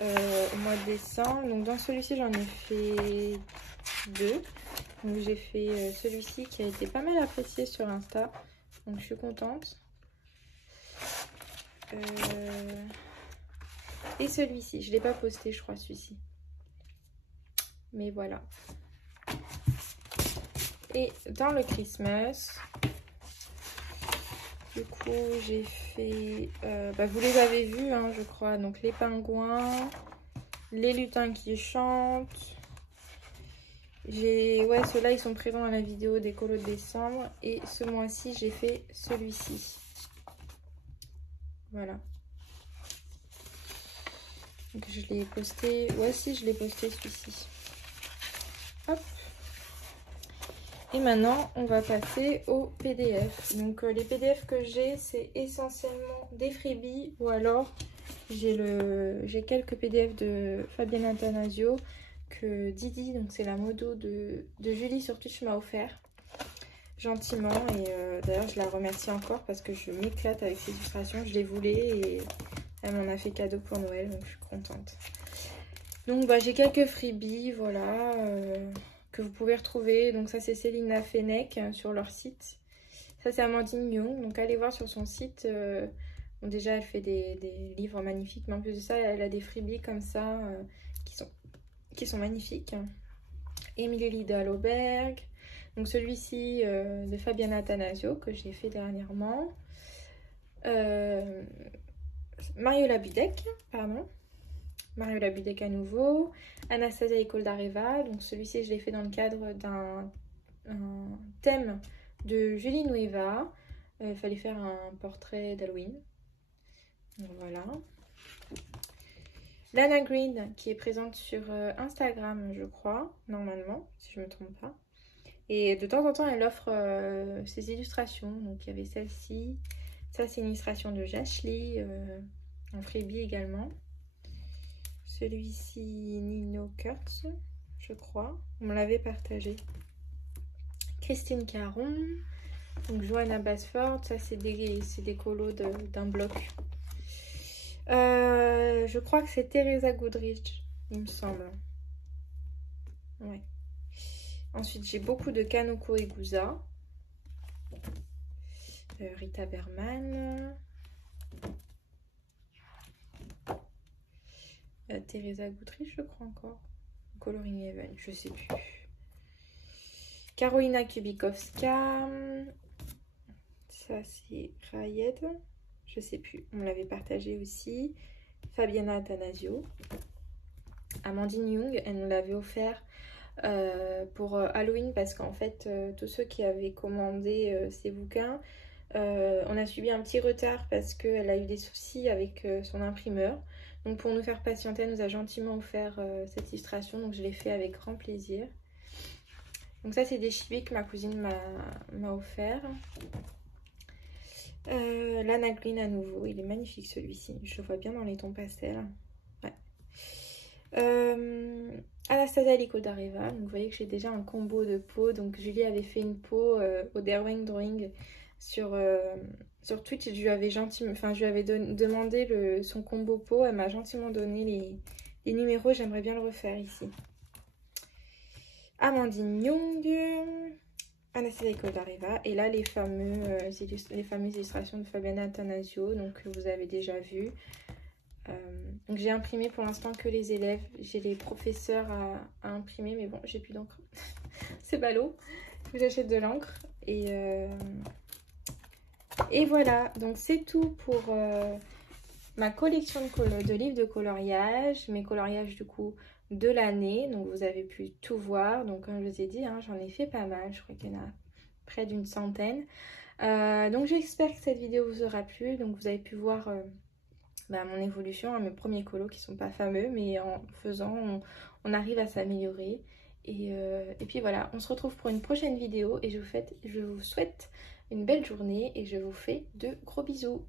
au mois de décembre. Donc dans celui-ci, j'en ai fait deux. Donc j'ai fait celui-ci qui a été pas mal apprécié sur Insta. Donc je suis contente. Et celui-ci. Je ne l'ai pas posté, je crois, celui-ci. Mais voilà. Et dans le Christmas, du coup, j'ai fait... vous les avez vus, hein, je crois. Donc, les pingouins, les lutins qui chantent. Ouais, ceux-là, ils sont présents dans la vidéo des colos de décembre. Et ce mois-ci, j'ai fait celui-ci. Voilà. Donc, je l'ai posté... Ouais, si, je l'ai posté, celui-ci. Hop. Et maintenant, on va passer au PDF. Donc, les PDF que j'ai, c'est essentiellement des freebies ou alors j'ai quelques PDF de Fabienne Attanasio que Didi, donc c'est la modo de Julie sur Twitch, m'a offert gentiment. Et d'ailleurs, je la remercie encore parce que je m'éclate avec ses illustrations. Je les voulais et elle m'en a fait cadeau pour Noël, donc je suis contente. Donc, j'ai quelques freebies, voilà. Que vous pouvez retrouver. Donc ça c'est Céline Fenech sur leur site. Ça c'est Amandine Young. Donc allez voir sur son site. Bon, déjà elle fait des livres magnifiques. Mais en plus de ça elle a des freebies comme ça qui sont magnifiques. Émilie Lidl-Auberg. Donc celui-ci de Fabienne Attanasio que j'ai fait dernièrement. Mariola Budek, pardon. Mariola Budek à nouveau, Anastasia et Coldareva. Donc celui-ci je l'ai fait dans le cadre d'un thème de Julie Nueva. Il fallait faire un portrait d'Halloween. Donc voilà. Lana Green qui est présente sur Instagram je crois, normalement, si je ne me trompe pas. Et de temps en temps elle offre ses illustrations. Donc il y avait celle-ci, Ça c'est une illustration de Jashly, en freebie également. Celui-ci Nino Kurtz, je crois, on me l'avait partagé. Christine Caron, donc Johanna Basford, ça c'est des colos d'un bloc. Je crois que c'est Teresa Goodrich, il me semble. Ouais. Ensuite, j'ai beaucoup de Kanoko Egusa. Rita Berman. Teresa Goodrich, je crois encore. Coloring Even, je sais plus. Karolina Kubikowska. Ça, c'est Rayed. Je sais plus. On me l'avait partagé aussi. Fabiana Attanasio. Amandine Young, elle nous l'avait offert pour Halloween parce qu'en fait, tous ceux qui avaient commandé ces bouquins, on a subi un petit retard parce qu'elle a eu des soucis avec son imprimeur. Donc pour nous faire patienter, elle nous a gentiment offert cette illustration. Donc je l'ai fait avec grand plaisir. Donc ça c'est des chibis que ma cousine m'a offert. Lana Green à nouveau, il est magnifique celui-ci. Je le vois bien dans les tons pastels. Ouais. Anastasia Licodareva, donc vous voyez que j'ai déjà un combo de peau. Donc Julie avait fait une peau au Derwing Drawing sur Twitch. Je lui avais demandé son combo peau. Elle m'a gentiment donné les numéros. J'aimerais bien le refaire ici. Amandine Young, Anastasia Licodareva, et là les fameuses illustrations de Fabiana Attanasio, donc que vous avez déjà vu. Donc j'ai imprimé pour l'instant que les élèves, j'ai les professeurs à imprimer, mais bon, j'ai plus d'encre. C'est ballot, il faut que j'achète de l'encre. Et voilà, donc c'est tout pour ma collection de livres de coloriage, mes coloriages du coup de l'année. Donc vous avez pu tout voir, donc comme je vous ai dit, hein, j'en ai fait pas mal, je crois qu'il y en a près d'une centaine. Donc j'espère que cette vidéo vous aura plu, donc vous avez pu voir mon évolution, mes premiers colos qui sont pas fameux, mais en faisant on arrive à s'améliorer. Et puis voilà, on se retrouve pour une prochaine vidéo et je vous souhaite une belle journée et je vous fais de gros bisous.